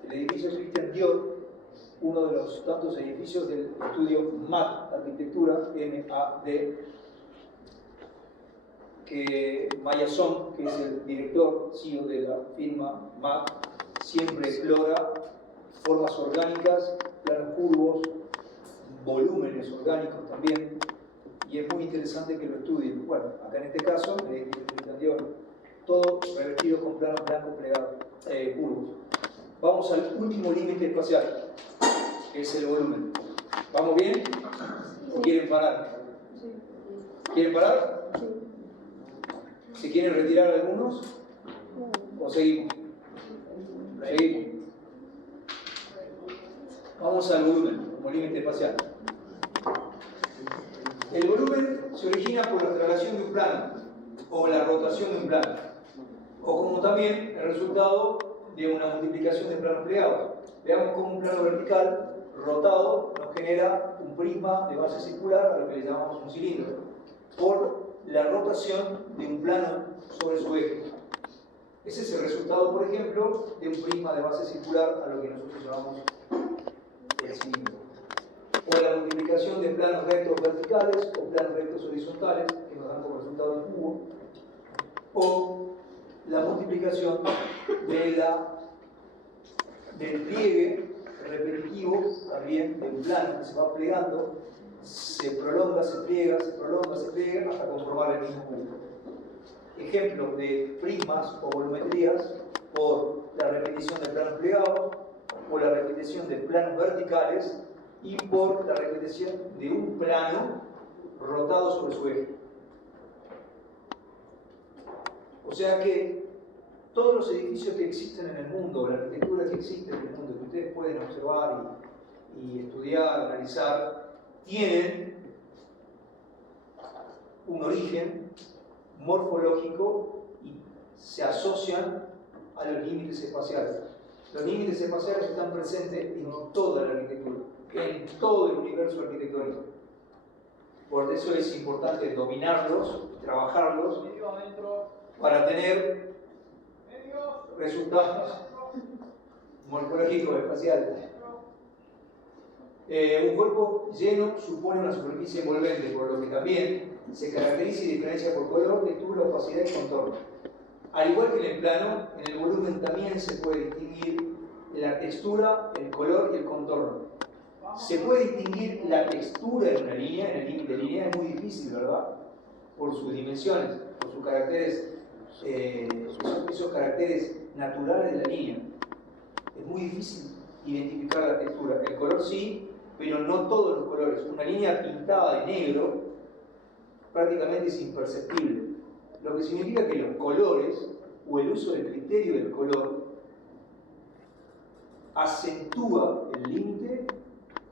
El edificio Christian Dior, uno de los tantos edificios del estudio MAD Arquitectura, M-A-D, que Maya Song, que es el director, CEO de la firma MAD, siempre explora formas orgánicas, planos curvos, volúmenes orgánicos también, y es muy interesante que lo estudien. Bueno, acá en este caso, todo revestido con planos blancos plegados, curvos. Vamos al último límite espacial, que es el volumen. ¿Vamos bien? ¿O quieren parar? ¿Quieren parar? ¿Se quieren retirar algunos? ¿O seguimos? Seguimos. Vamos al volumen, como límite espacial. El volumen se origina por la traslación de un plano, o la rotación de un plano, o como también el resultado de una multiplicación de planos plegados. Veamos cómo un plano vertical rotado nos genera un prisma de base circular a lo que le llamamos un cilindro, por la rotación de un plano sobre su eje. Ese es el resultado, por ejemplo, de un prisma de base circular a lo que nosotros llamamos el cilindro. O la multiplicación de planos rectos verticales o planos rectos horizontales, que nos dan como resultado el cubo, o la multiplicación del pliegue repetitivo también de un plano que se va plegando, se prolonga, se pliega, se prolonga, se pliega hasta conformar el mismo cubo. Ejemplos de prismas o volumetrías por la repetición de planos plegados, por la repetición de planos verticales y por la repetición de un plano rotado sobre su eje. O sea que todos los edificios que existen en el mundo, la arquitectura que existe en el mundo, que ustedes pueden observar y estudiar, analizar, tienen un origen morfológico y se asocian a los límites espaciales. Los límites espaciales están presentes en toda la arquitectura, en todo el universo arquitectónico. Por eso es importante dominarlos, trabajarlos, para tener resultados morfológicos espaciales. Un cuerpo lleno supone una superficie envolvente, por lo que también se caracteriza y diferencia por color, textura, opacidad y contorno. Al igual que en el plano, en el volumen también se puede distinguir la textura, el color y el contorno. Se puede distinguir la textura en una línea, en el límite de línea es muy difícil, ¿verdad? Por sus dimensiones, por sus caracteres, esos caracteres naturales de la línea. Es muy difícil identificar la textura. El color sí, pero no todos los colores. Una línea pintada de negro prácticamente es imperceptible. Lo que significa que los colores, o el uso del criterio del color, acentúa el límite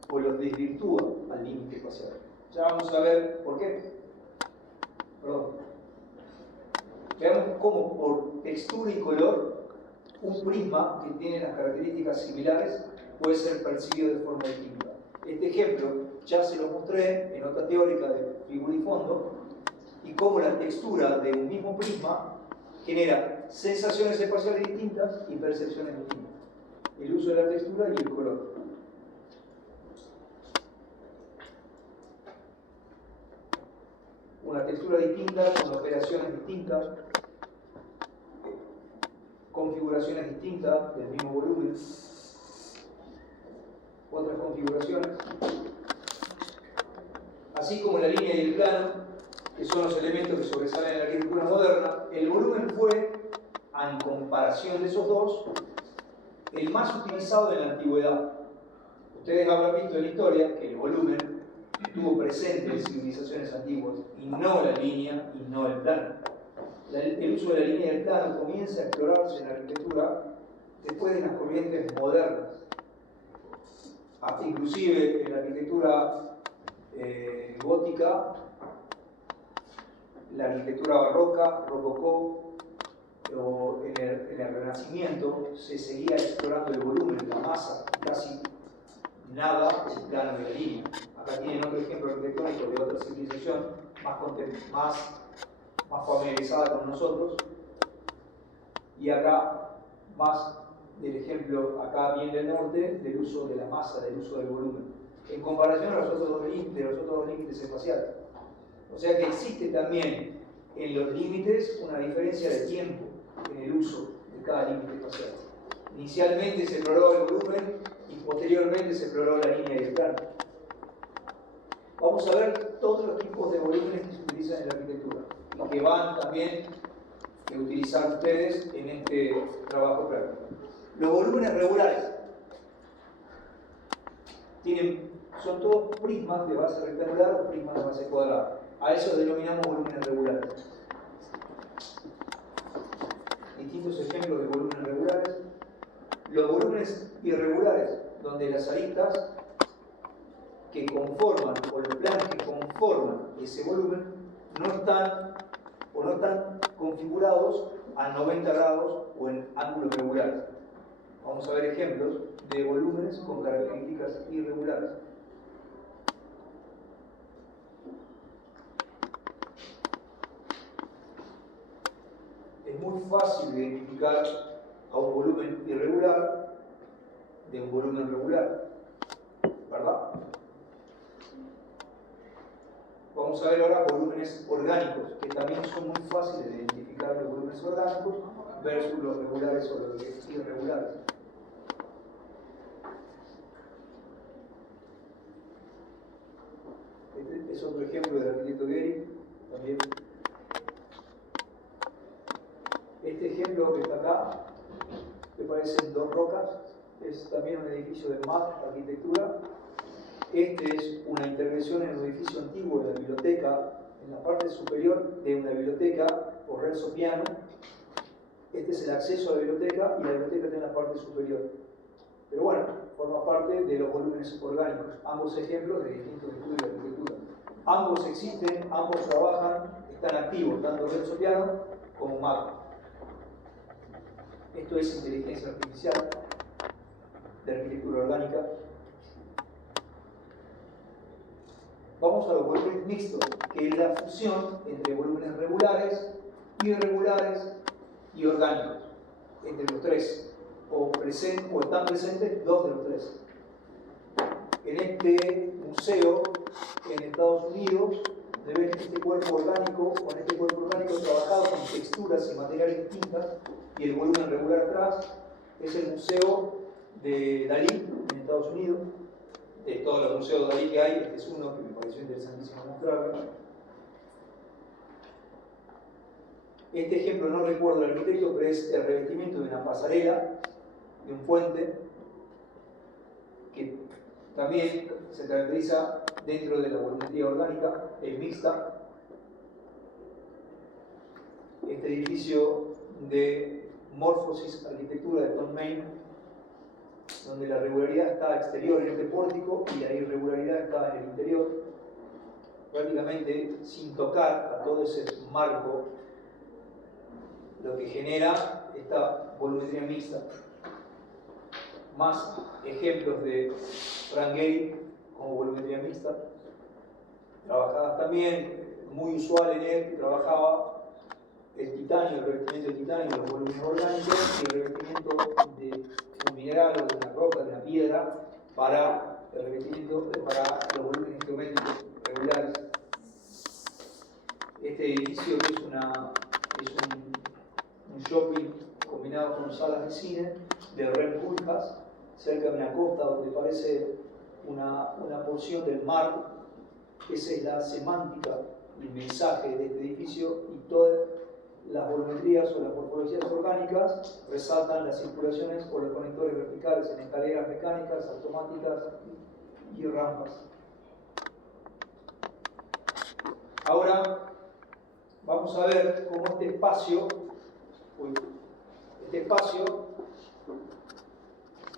o lo desvirtúa al límite espacial. Ya vamos a ver por qué. Perdón. Veamos cómo por textura y color un prisma que tiene las características similares puede ser percibido de forma distinta. Este ejemplo ya se lo mostré en nota teórica de figura y fondo, y cómo la textura de un mismo prisma genera sensaciones espaciales distintas y percepciones distintas. El uso de la textura y el color. Una textura distinta con operaciones distintas, configuraciones distintas del mismo volumen, otras configuraciones, así como la línea y el plano, que son los elementos que sobresalen en la arquitectura moderna. El volumen fue, en comparación de esos dos, el más utilizado en la antigüedad. Ustedes habrán visto en la historia que el volumen estuvo presente en civilizaciones antiguas, y no la línea y no el plano. El uso de la línea y el plano comienza a explorarse en la arquitectura después de las corrientes modernas. Hasta inclusive en la arquitectura gótica, la arquitectura barroca, rococó, o en el Renacimiento se seguía explorando el volumen, la masa, casi nada el plano de la línea. Acá tienen otro ejemplo arquitectónico de otra civilización más familiarizada con nosotros, y acá más del ejemplo, acá bien del norte, del uso de la masa, del uso del volumen, en comparación a los otros dos límites espaciales. O sea que existe también en los límites una diferencia de tiempo en el uso de cada límite espacial. Inicialmente se exploró el volumen y posteriormente se exploró la línea y el plano. Vamos a ver todos los tipos de volúmenes que se utilizan en la arquitectura y que van también a utilizar ustedes en este trabajo práctico. Los volúmenes regulares son todos prismas de base rectangular o prismas de base cuadrada. A eso denominamos volúmenes regulares. Distintos ejemplos de volúmenes regulares. Los volúmenes irregulares, donde las aristas que conforman, o los planos que conforman ese volumen, no están configurados a 90 grados o en ángulos regulares. Vamos a ver ejemplos de volúmenes con características irregulares. Es muy fácil identificar a un volumen irregular de un volumen regular, ¿verdad? Vamos a ver ahora volúmenes orgánicos, que también son muy fáciles de identificar los volúmenes orgánicos versus los regulares o los irregulares. Este es otro ejemplo del arquitecto Gehry, también. Este ejemplo que está acá, que parecen dos rocas, es también un edificio de MAT Arquitectura. Este es una intervención en un edificio antiguo de la biblioteca, en la parte superior de una biblioteca por Renzo Piano. Este es el acceso a la biblioteca y la biblioteca está en la parte superior. Pero bueno, forma parte de los volúmenes orgánicos. Ambos ejemplos de distintos estudios de arquitectura. Ambos existen, ambos trabajan, están activos, tanto Renzo Piano como MAT. Esto es inteligencia artificial de arquitectura orgánica. Vamos a los volúmenes mixtos, que es la fusión entre volúmenes regulares, irregulares y orgánicos, entre los tres, o están presentes dos de los tres. En este museo en Estados Unidos, ven este cuerpo orgánico, con este cuerpo orgánico trabajado con texturas y materiales distintas, y el volumen regular atrás es el museo de Dalí en Estados Unidos. De todos los museos de Dalí que hay, este es uno que me pareció interesantísimo mostrarlo. Este ejemplo no recuerdo el arquitecto, pero es el revestimiento de una pasarela, de un puente, que también se caracteriza dentro de la volumetría orgánica, es mixta. Este edificio de Morphosis Arquitectura de Tom Main, donde la regularidad está exterior en este pórtico y la irregularidad está en el interior, prácticamente sin tocar a todo ese marco lo que genera esta volumetría mixta. Más ejemplos de Frank Gehry como volumetría mixta, trabajadas también, muy usual en él, que trabajaba el titanio, el revestimiento del titanio, los volúmenes orgánicos y el revestimiento de un mineral o de una roca, de una piedra, para el revestimiento, para los volúmenes geométricos regulares. Este edificio, que es un shopping combinado con salas de cine de Rem Koolhaas, cerca de una costa donde parece una porción del mar. Esa es la semántica y el mensaje de este edificio, y todas las volumetrías o las morfologías orgánicas resaltan las circulaciones o los conectores verticales en escaleras mecánicas, automáticas y rampas. Ahora vamos a ver cómo este espacio,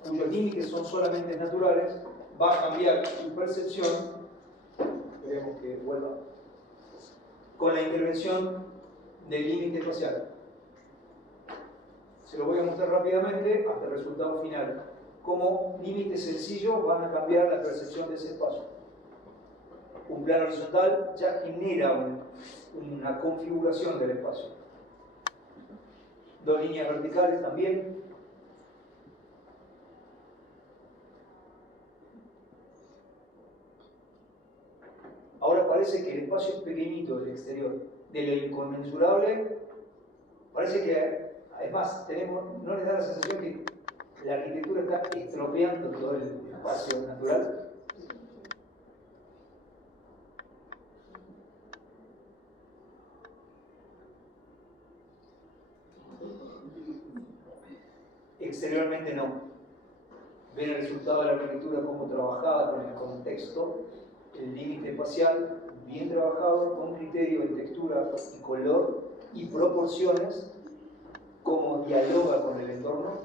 cuyos límites son solamente naturales, va a cambiar su percepción. Esperemos que vuelva, con la intervención del límite espacial. Se lo voy a mostrar rápidamente hasta el resultado final. Cómo límites sencillos van a cambiar la percepción de ese espacio. Un plano horizontal ya genera una configuración del espacio. Dos líneas verticales también. Ahora parece que el espacio es pequeñito del exterior, de lo inconmensurable. Parece que, además, ¿no les da la sensación que la arquitectura está estropeando todo el espacio natural? Exteriormente no. Ven el resultado de la arquitectura como trabajada con el contexto, el límite espacial bien trabajado con criterio en textura y color y proporciones, cómo dialoga con el entorno.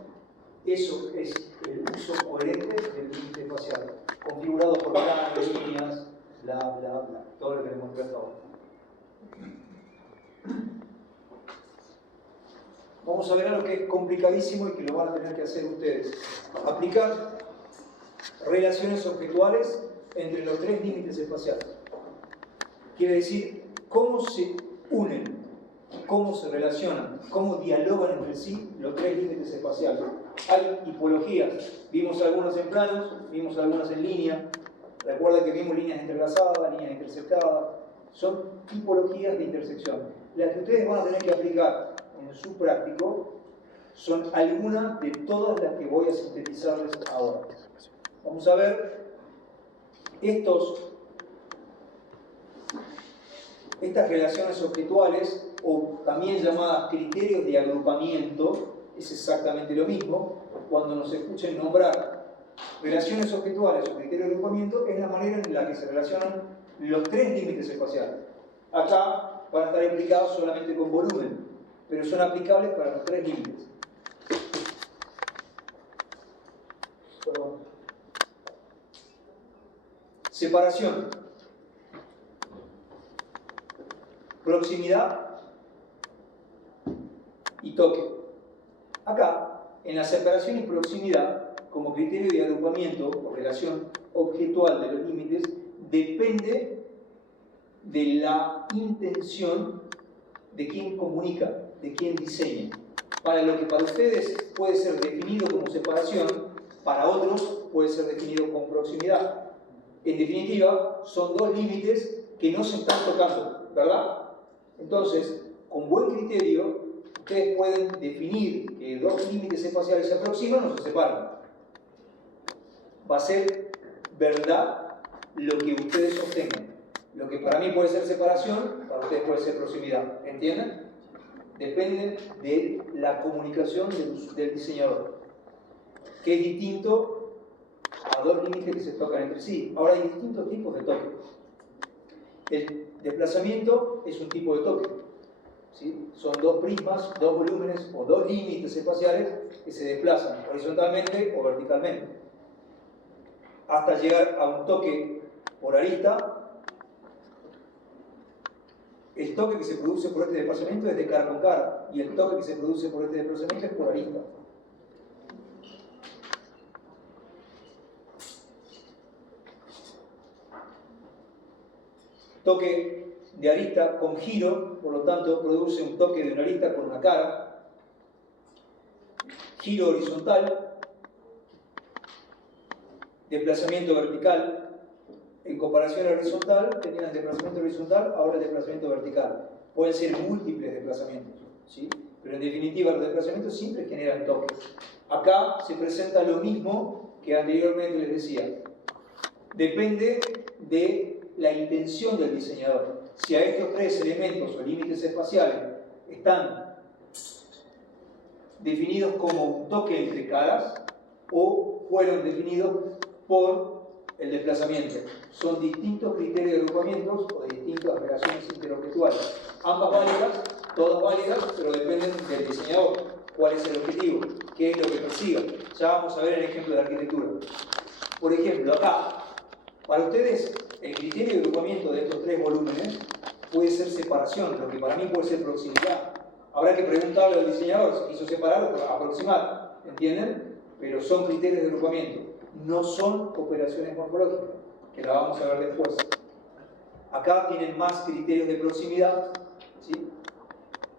Eso es el uso coherente del límite espacial, configurado por planos, líneas, bla, bla, bla, todo lo que les mostré hasta ahora. Vamos a ver algo que es complicadísimo y que lo van a tener que hacer ustedes. Aplicar relaciones objetuales entre los tres límites espaciales. Quiere decir, cómo se unen, cómo se relacionan, cómo dialogan entre sí los tres límites espaciales. Hay tipologías, vimos algunas en planos, vimos algunas en línea. Recuerden que vimos líneas entrelazadas, líneas interceptadas. Son tipologías de intersección. Las que ustedes van a tener que aplicar en su práctico son algunas de todas las que voy a sintetizarles ahora. Vamos a ver estas relaciones objetuales, o también llamadas criterios de agrupamiento. Es exactamente lo mismo. Cuando nos escuchen nombrar relaciones objetuales o criterios de agrupamiento, es la manera en la que se relacionan los tres límites espaciales. Acá van a estar implicados solamente con volumen, pero son aplicables para los tres límites. Separación. Proximidad y toque. Acá, en la separación y proximidad, como criterio de agrupamiento o relación objetual de los límites, depende de la intención de quien comunica, de quien diseña. Para lo que para ustedes puede ser definido como separación, para otros puede ser definido como proximidad. En definitiva, son dos límites que no se están tocando, ¿verdad? Entonces, con buen criterio, ustedes pueden definir que dos límites espaciales se aproximan o se separan. Va a ser verdad lo que ustedes sostengan. Lo que para mí puede ser separación, para ustedes puede ser proximidad. ¿Entienden? Depende de la comunicación del diseñador, que es distinto a dos límites que se tocan entre sí. Ahora hay distintos tipos de toque. El desplazamiento es un tipo de toque, ¿sí? Son dos prismas, dos volúmenes o dos límites espaciales que se desplazan horizontalmente o verticalmente hasta llegar a un toque por arista el toque que se produce por este desplazamiento es de cara con cara, y el toque que se produce por este desplazamiento es por arista. Toque de arista con giro, por lo tanto produce un toque de una arista con una cara. Giro horizontal, desplazamiento vertical. En comparación al horizontal, tenían el desplazamiento horizontal, ahora el desplazamiento vertical. Pueden ser múltiples desplazamientos, ¿sí? Pero en definitiva los desplazamientos siempre generan toques. Acá se presenta lo mismo que anteriormente les decía. Depende de la intención del diseñador. Si a estos tres elementos o límites espaciales están definidos como un toque entre caras o fueron definidos por el desplazamiento. Son distintos criterios de agrupamientos o de distintas relaciones interobjetuales. Ambas válidas, todas válidas, pero dependen del diseñador. ¿Cuál es el objetivo? ¿Qué es lo que persiga? Ya vamos a ver el ejemplo de arquitectura. Por ejemplo, acá, para ustedes, el criterio de agrupamiento de estos tres volúmenes puede ser separación, lo que para mí puede ser proximidad. Habrá que preguntarle al diseñador si quiso separar o aproximar, ¿entienden? Pero son criterios de agrupamiento, no son operaciones morfológicas, que la vamos a ver después. Acá tienen más criterios de proximidad, ¿sí?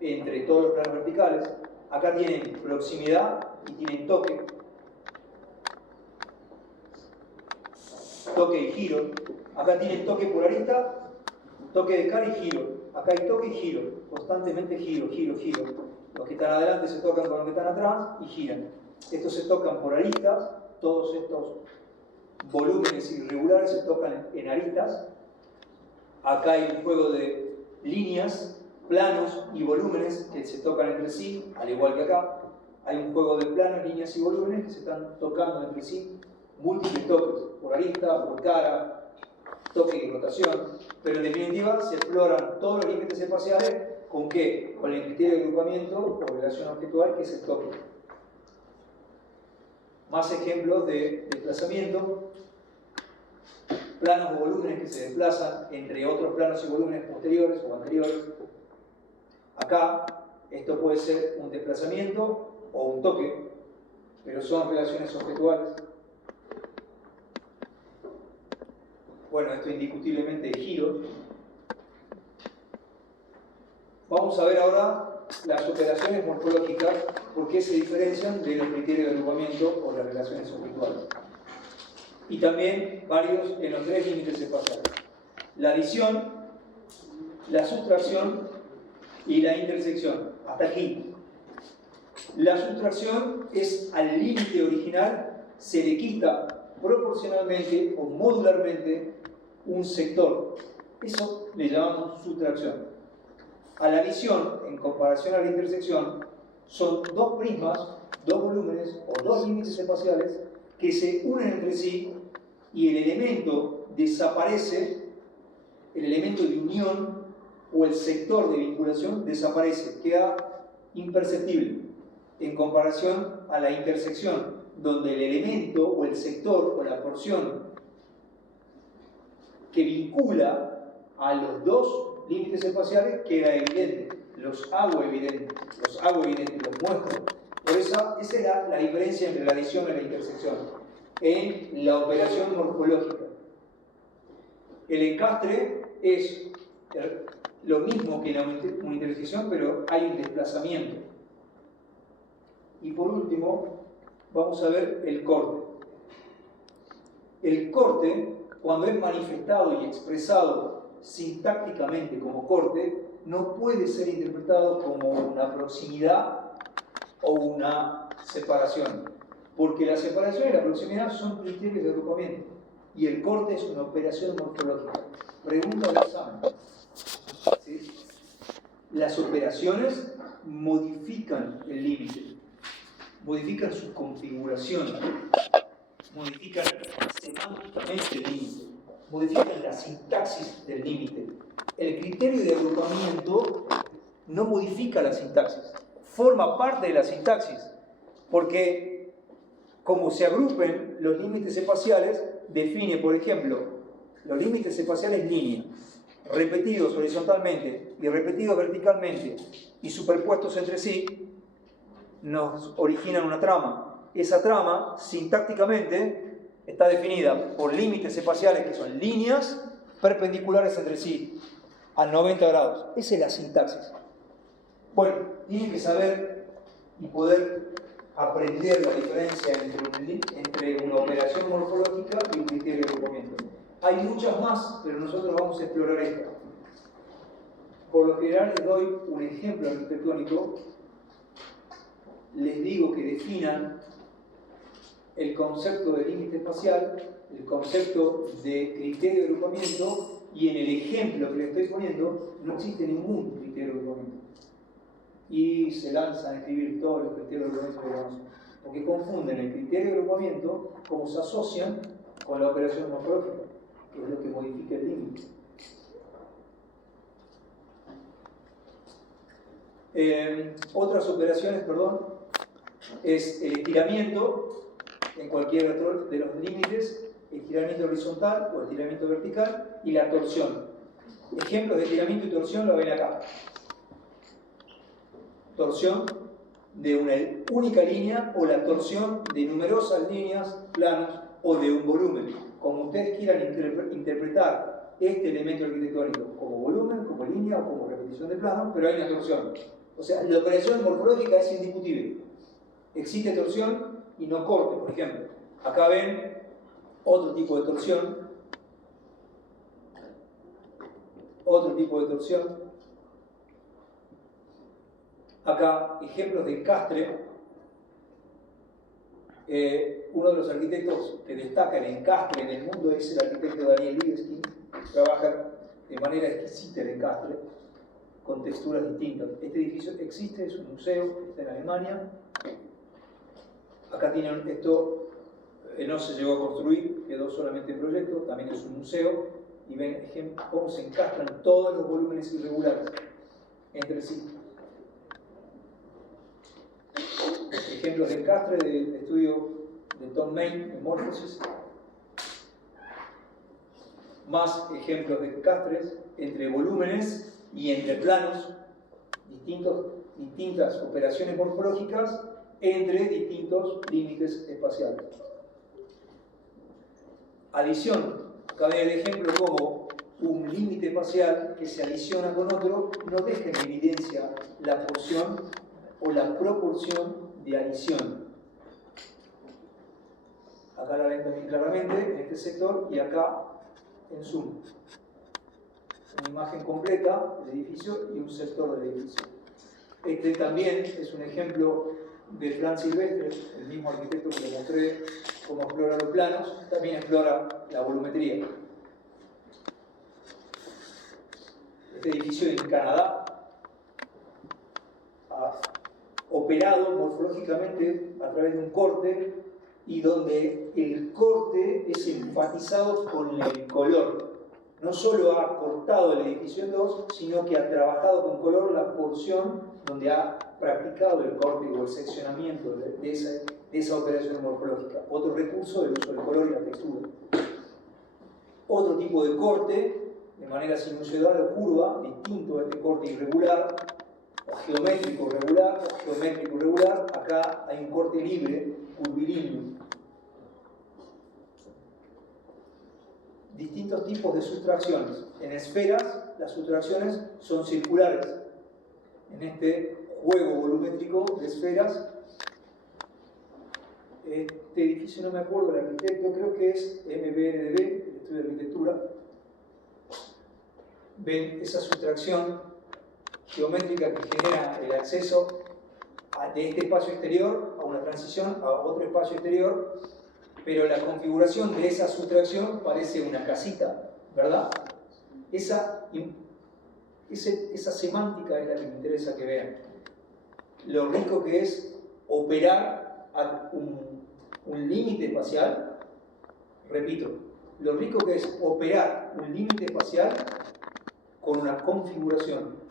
Entre todos los planos verticales. Acá tienen proximidad y tienen toque. Toque y giro. Acá tienen toque por arista, toque de cara y giro. Acá hay toque y giro. Constantemente giro, giro, giro. Los que están adelante se tocan con los que están atrás y giran. Estos se tocan por aristas. Todos estos volúmenes irregulares se tocan en aristas. Acá hay un juego de líneas, planos y volúmenes que se tocan entre sí, al igual que acá. Hay un juego de planos, líneas y volúmenes que se están tocando entre sí. Múltiples toques, por arista, por cara, toque y rotación. Pero en definitiva se exploran todos los límites espaciales. ¿Con qué? Con el criterio de agrupamiento o relación objetual, que es el toque. Más ejemplos de desplazamiento. Planos o volúmenes que se desplazan entre otros planos y volúmenes posteriores o anteriores. Acá, esto puede ser un desplazamiento o un toque, pero son relaciones objetuales. Bueno, esto indiscutiblemente es giro. Vamos a ver ahora las operaciones morfológicas, por qué se diferencian de los criterios de agrupamiento o las relaciones objetuales. Y también varios en los tres límites espaciales. La adición, la sustracción y la intersección. Hasta aquí. La sustracción es al límite original, se le quita proporcionalmente o modularmente un sector. Eso le llamamos sustracción. A la adición, en comparación a la intersección, son dos prismas, dos volúmenes o dos límites espaciales que se unen entre sí y el elemento desaparece, el elemento de unión o el sector de vinculación desaparece, queda imperceptible en comparación a la intersección, donde el elemento o el sector o la porción que vincula a los dos límites espaciales queda evidente, los hago evidentes, los muestro. Por eso esa es la diferencia entre la adición y la intersección en la operación morfológica. El encastre es lo mismo que una intersección, pero hay un desplazamiento. Y por último, vamos a ver el corte. El corte, cuando es manifestado y expresado sintácticamente como corte, no puede ser interpretado como una proximidad o una separación, porque la separación y la proximidad son criterios de agrupamiento y el corte es una operación morfológica. Pregunta de examen. ¿Sí? Las operaciones modifican el límite, modifican su configuración, modifican semánticamente el límite, modifican la sintaxis del límite. El criterio de agrupamiento no modifica la sintaxis, forma parte de la sintaxis, porque como se agrupen los límites espaciales, define, por ejemplo, los límites espaciales línea. repetidos horizontalmente y repetidos verticalmente y superpuestos entre sí, nos originan una trama. Esa trama, sintácticamente, está definida por límites espaciales que son líneas perpendiculares entre sí a 90 grados. Esa es la sintaxis. Bueno, tienen que saber y poder aprender la diferencia entre una operación morfológica y un criterio de agrupamiento. Hay muchas más, pero nosotros vamos a explorar esta. Por lo general les doy un ejemplo arquitectónico, les digo que definan el concepto de límite espacial, el concepto de criterio de agrupamiento, y en el ejemplo que les estoy poniendo no existe ningún criterio de agrupamiento. Y se lanzan a escribir todos los criterios de agrupamiento que conocen, porque confunden el criterio de agrupamiento como se asocian con la operación morfológica, que es lo que modifica el límite. Otras operaciones, es el estiramiento en cualquiera de los límites, estiramiento horizontal o estiramiento vertical, y la torsión. Ejemplos de estiramiento y torsión lo ven acá. Torsión de una única línea o la torsión de numerosas líneas, planos o de un volumen. Como ustedes quieran interpretar este elemento arquitectónico, como volumen, como línea o como repetición de plano, pero hay una torsión. O sea, la operación morfológica es indiscutible. Existe torsión y no corte, por ejemplo. Acá ven otro tipo de torsión. Otro tipo de torsión. Acá, ejemplos de encastre. Uno de los arquitectos que destaca el encastre en el mundo es el arquitecto Daniel Libeskind. Trabaja de manera exquisita el encastre, con texturas distintas. Este edificio existe, es un museo, está en Alemania. Acá tienen esto, no se llegó a construir, quedó solamente en proyecto, también es un museo, y ven cómo se encastran todos los volúmenes irregulares entre sí. Ejemplos de encastre del estudio de Tom Main, de Morphosis. Más ejemplos de encastres entre volúmenes y entre planos, distintas operaciones morfológicas entre distintos límites espaciales. Adición. Acá ven el ejemplo como un límite espacial que se adiciona con otro no deja en evidencia la porción o la proporción de adición. Acá la ven también claramente en este sector y acá en zoom. Una imagen completa del edificio y un sector del edificio. Este también es un ejemplo de Fran Silvestre, el mismo arquitecto que les mostré cómo explora los planos, también explora la volumetría. Este edificio en Canadá ha operado morfológicamente a través de un corte y donde el corte es enfatizado con el color. No solo ha cortado el edificio en dos, sino que ha trabajado con color la porción donde ha practicado el corte o el seccionamiento de esa operación morfológica. Otro recurso del uso del color y la textura. Otro tipo de corte, de manera sinusoidal o curva, distinto a este corte irregular, o geométrico regular, o geométrico irregular. Acá hay un corte libre, curvilíneo. Distintos tipos de sustracciones. En esferas, las sustracciones son circulares. En este juego volumétrico de esferas, este edificio no me acuerdo del arquitecto, creo que es MBNDB, el estudio de arquitectura. Ven esa sustracción geométrica que genera el acceso de este espacio exterior a una transición a otro espacio exterior, pero la configuración de esa sustracción parece una casita, ¿verdad? Esa semántica es la que me interesa que vean. Lo rico que es operar a un límite espacial, repito, lo rico que es operar un límite espacial con una configuración.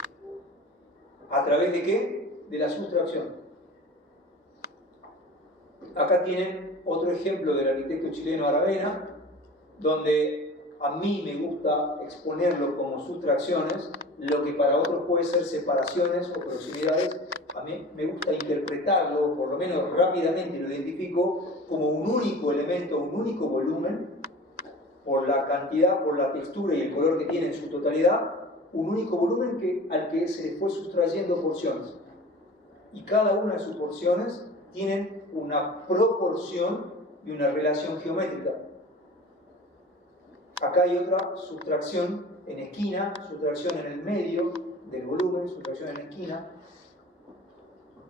¿A través de qué? De la sustracción. Acá tienen otro ejemplo del arquitecto chileno Aravena, donde a mí me gusta exponerlo como sustracciones, lo que para otros puede ser separaciones o proximidades, a mí me gusta interpretarlo, por lo menos rápidamente lo identifico como un único elemento, un único volumen, por la cantidad, por la textura y el color que tiene en su totalidad, un único volumen al que se le fue sustrayendo porciones. Y cada una de sus porciones tienen una proporción y una relación geométrica. Acá hay otra sustracción en esquina, sustracción en el medio del volumen, sustracción en esquina.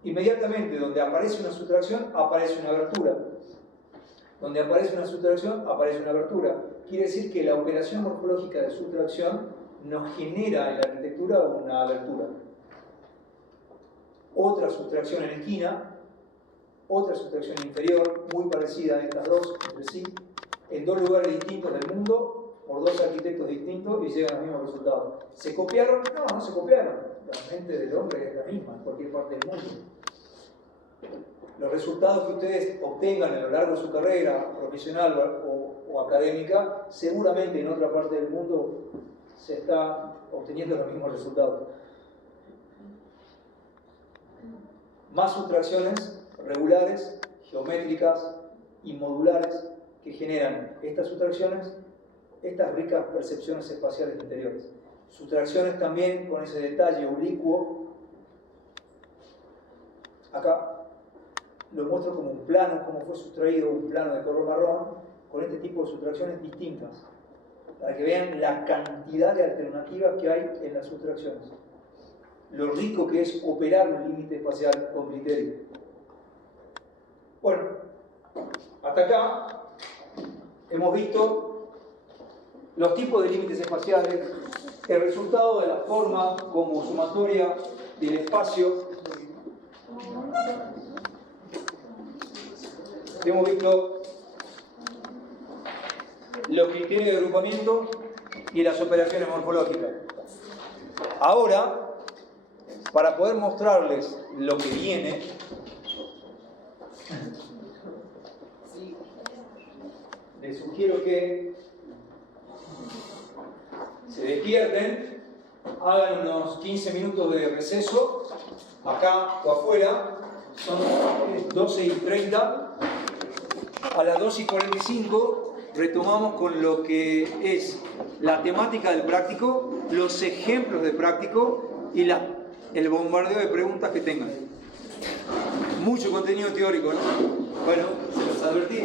Inmediatamente donde aparece una sustracción, aparece una abertura. Donde aparece una sustracción, aparece una abertura. Quiere decir que la operación morfológica de sustracción nos genera en la arquitectura una abertura. Otra sustracción en esquina, otra sustracción inferior, muy parecida a estas dos entre sí, en dos lugares distintos del mundo, por dos arquitectos distintos y llegan al mismo resultado. ¿Se copiaron? No, no se copiaron. La mente del hombre es la misma en cualquier parte del mundo. Los resultados que ustedes obtengan a lo largo de su carrera profesional o académica, seguramente en otra parte del mundo se están obteniendo los mismos resultados. Más sustracciones regulares, geométricas y modulares que generan estas sustracciones, estas ricas percepciones espaciales interiores. Sustracciones también con ese detalle oblicuo. Acá lo muestro como un plano, como fue sustraído un plano de color marrón, con este tipo de sustracciones distintas, para que vean la cantidad de alternativas que hay en las sustracciones. Lo rico que es operar un límite espacial con criterio. Bueno, hasta acá hemos visto los tipos de límites espaciales, el resultado de la forma como sumatoria del espacio. Hemos visto los criterios de agrupamiento y las operaciones morfológicas. Ahora, para poder mostrarles lo que viene, les sugiero que se despierten, hagan unos 15 minutos de receso, acá o afuera, son 12:30. A las 2:45 retomamos con lo que es la temática del práctico, los ejemplos de práctico y el bombardeo de preguntas que tengan. Mucho contenido teórico, ¿no? Bueno, se los advertí.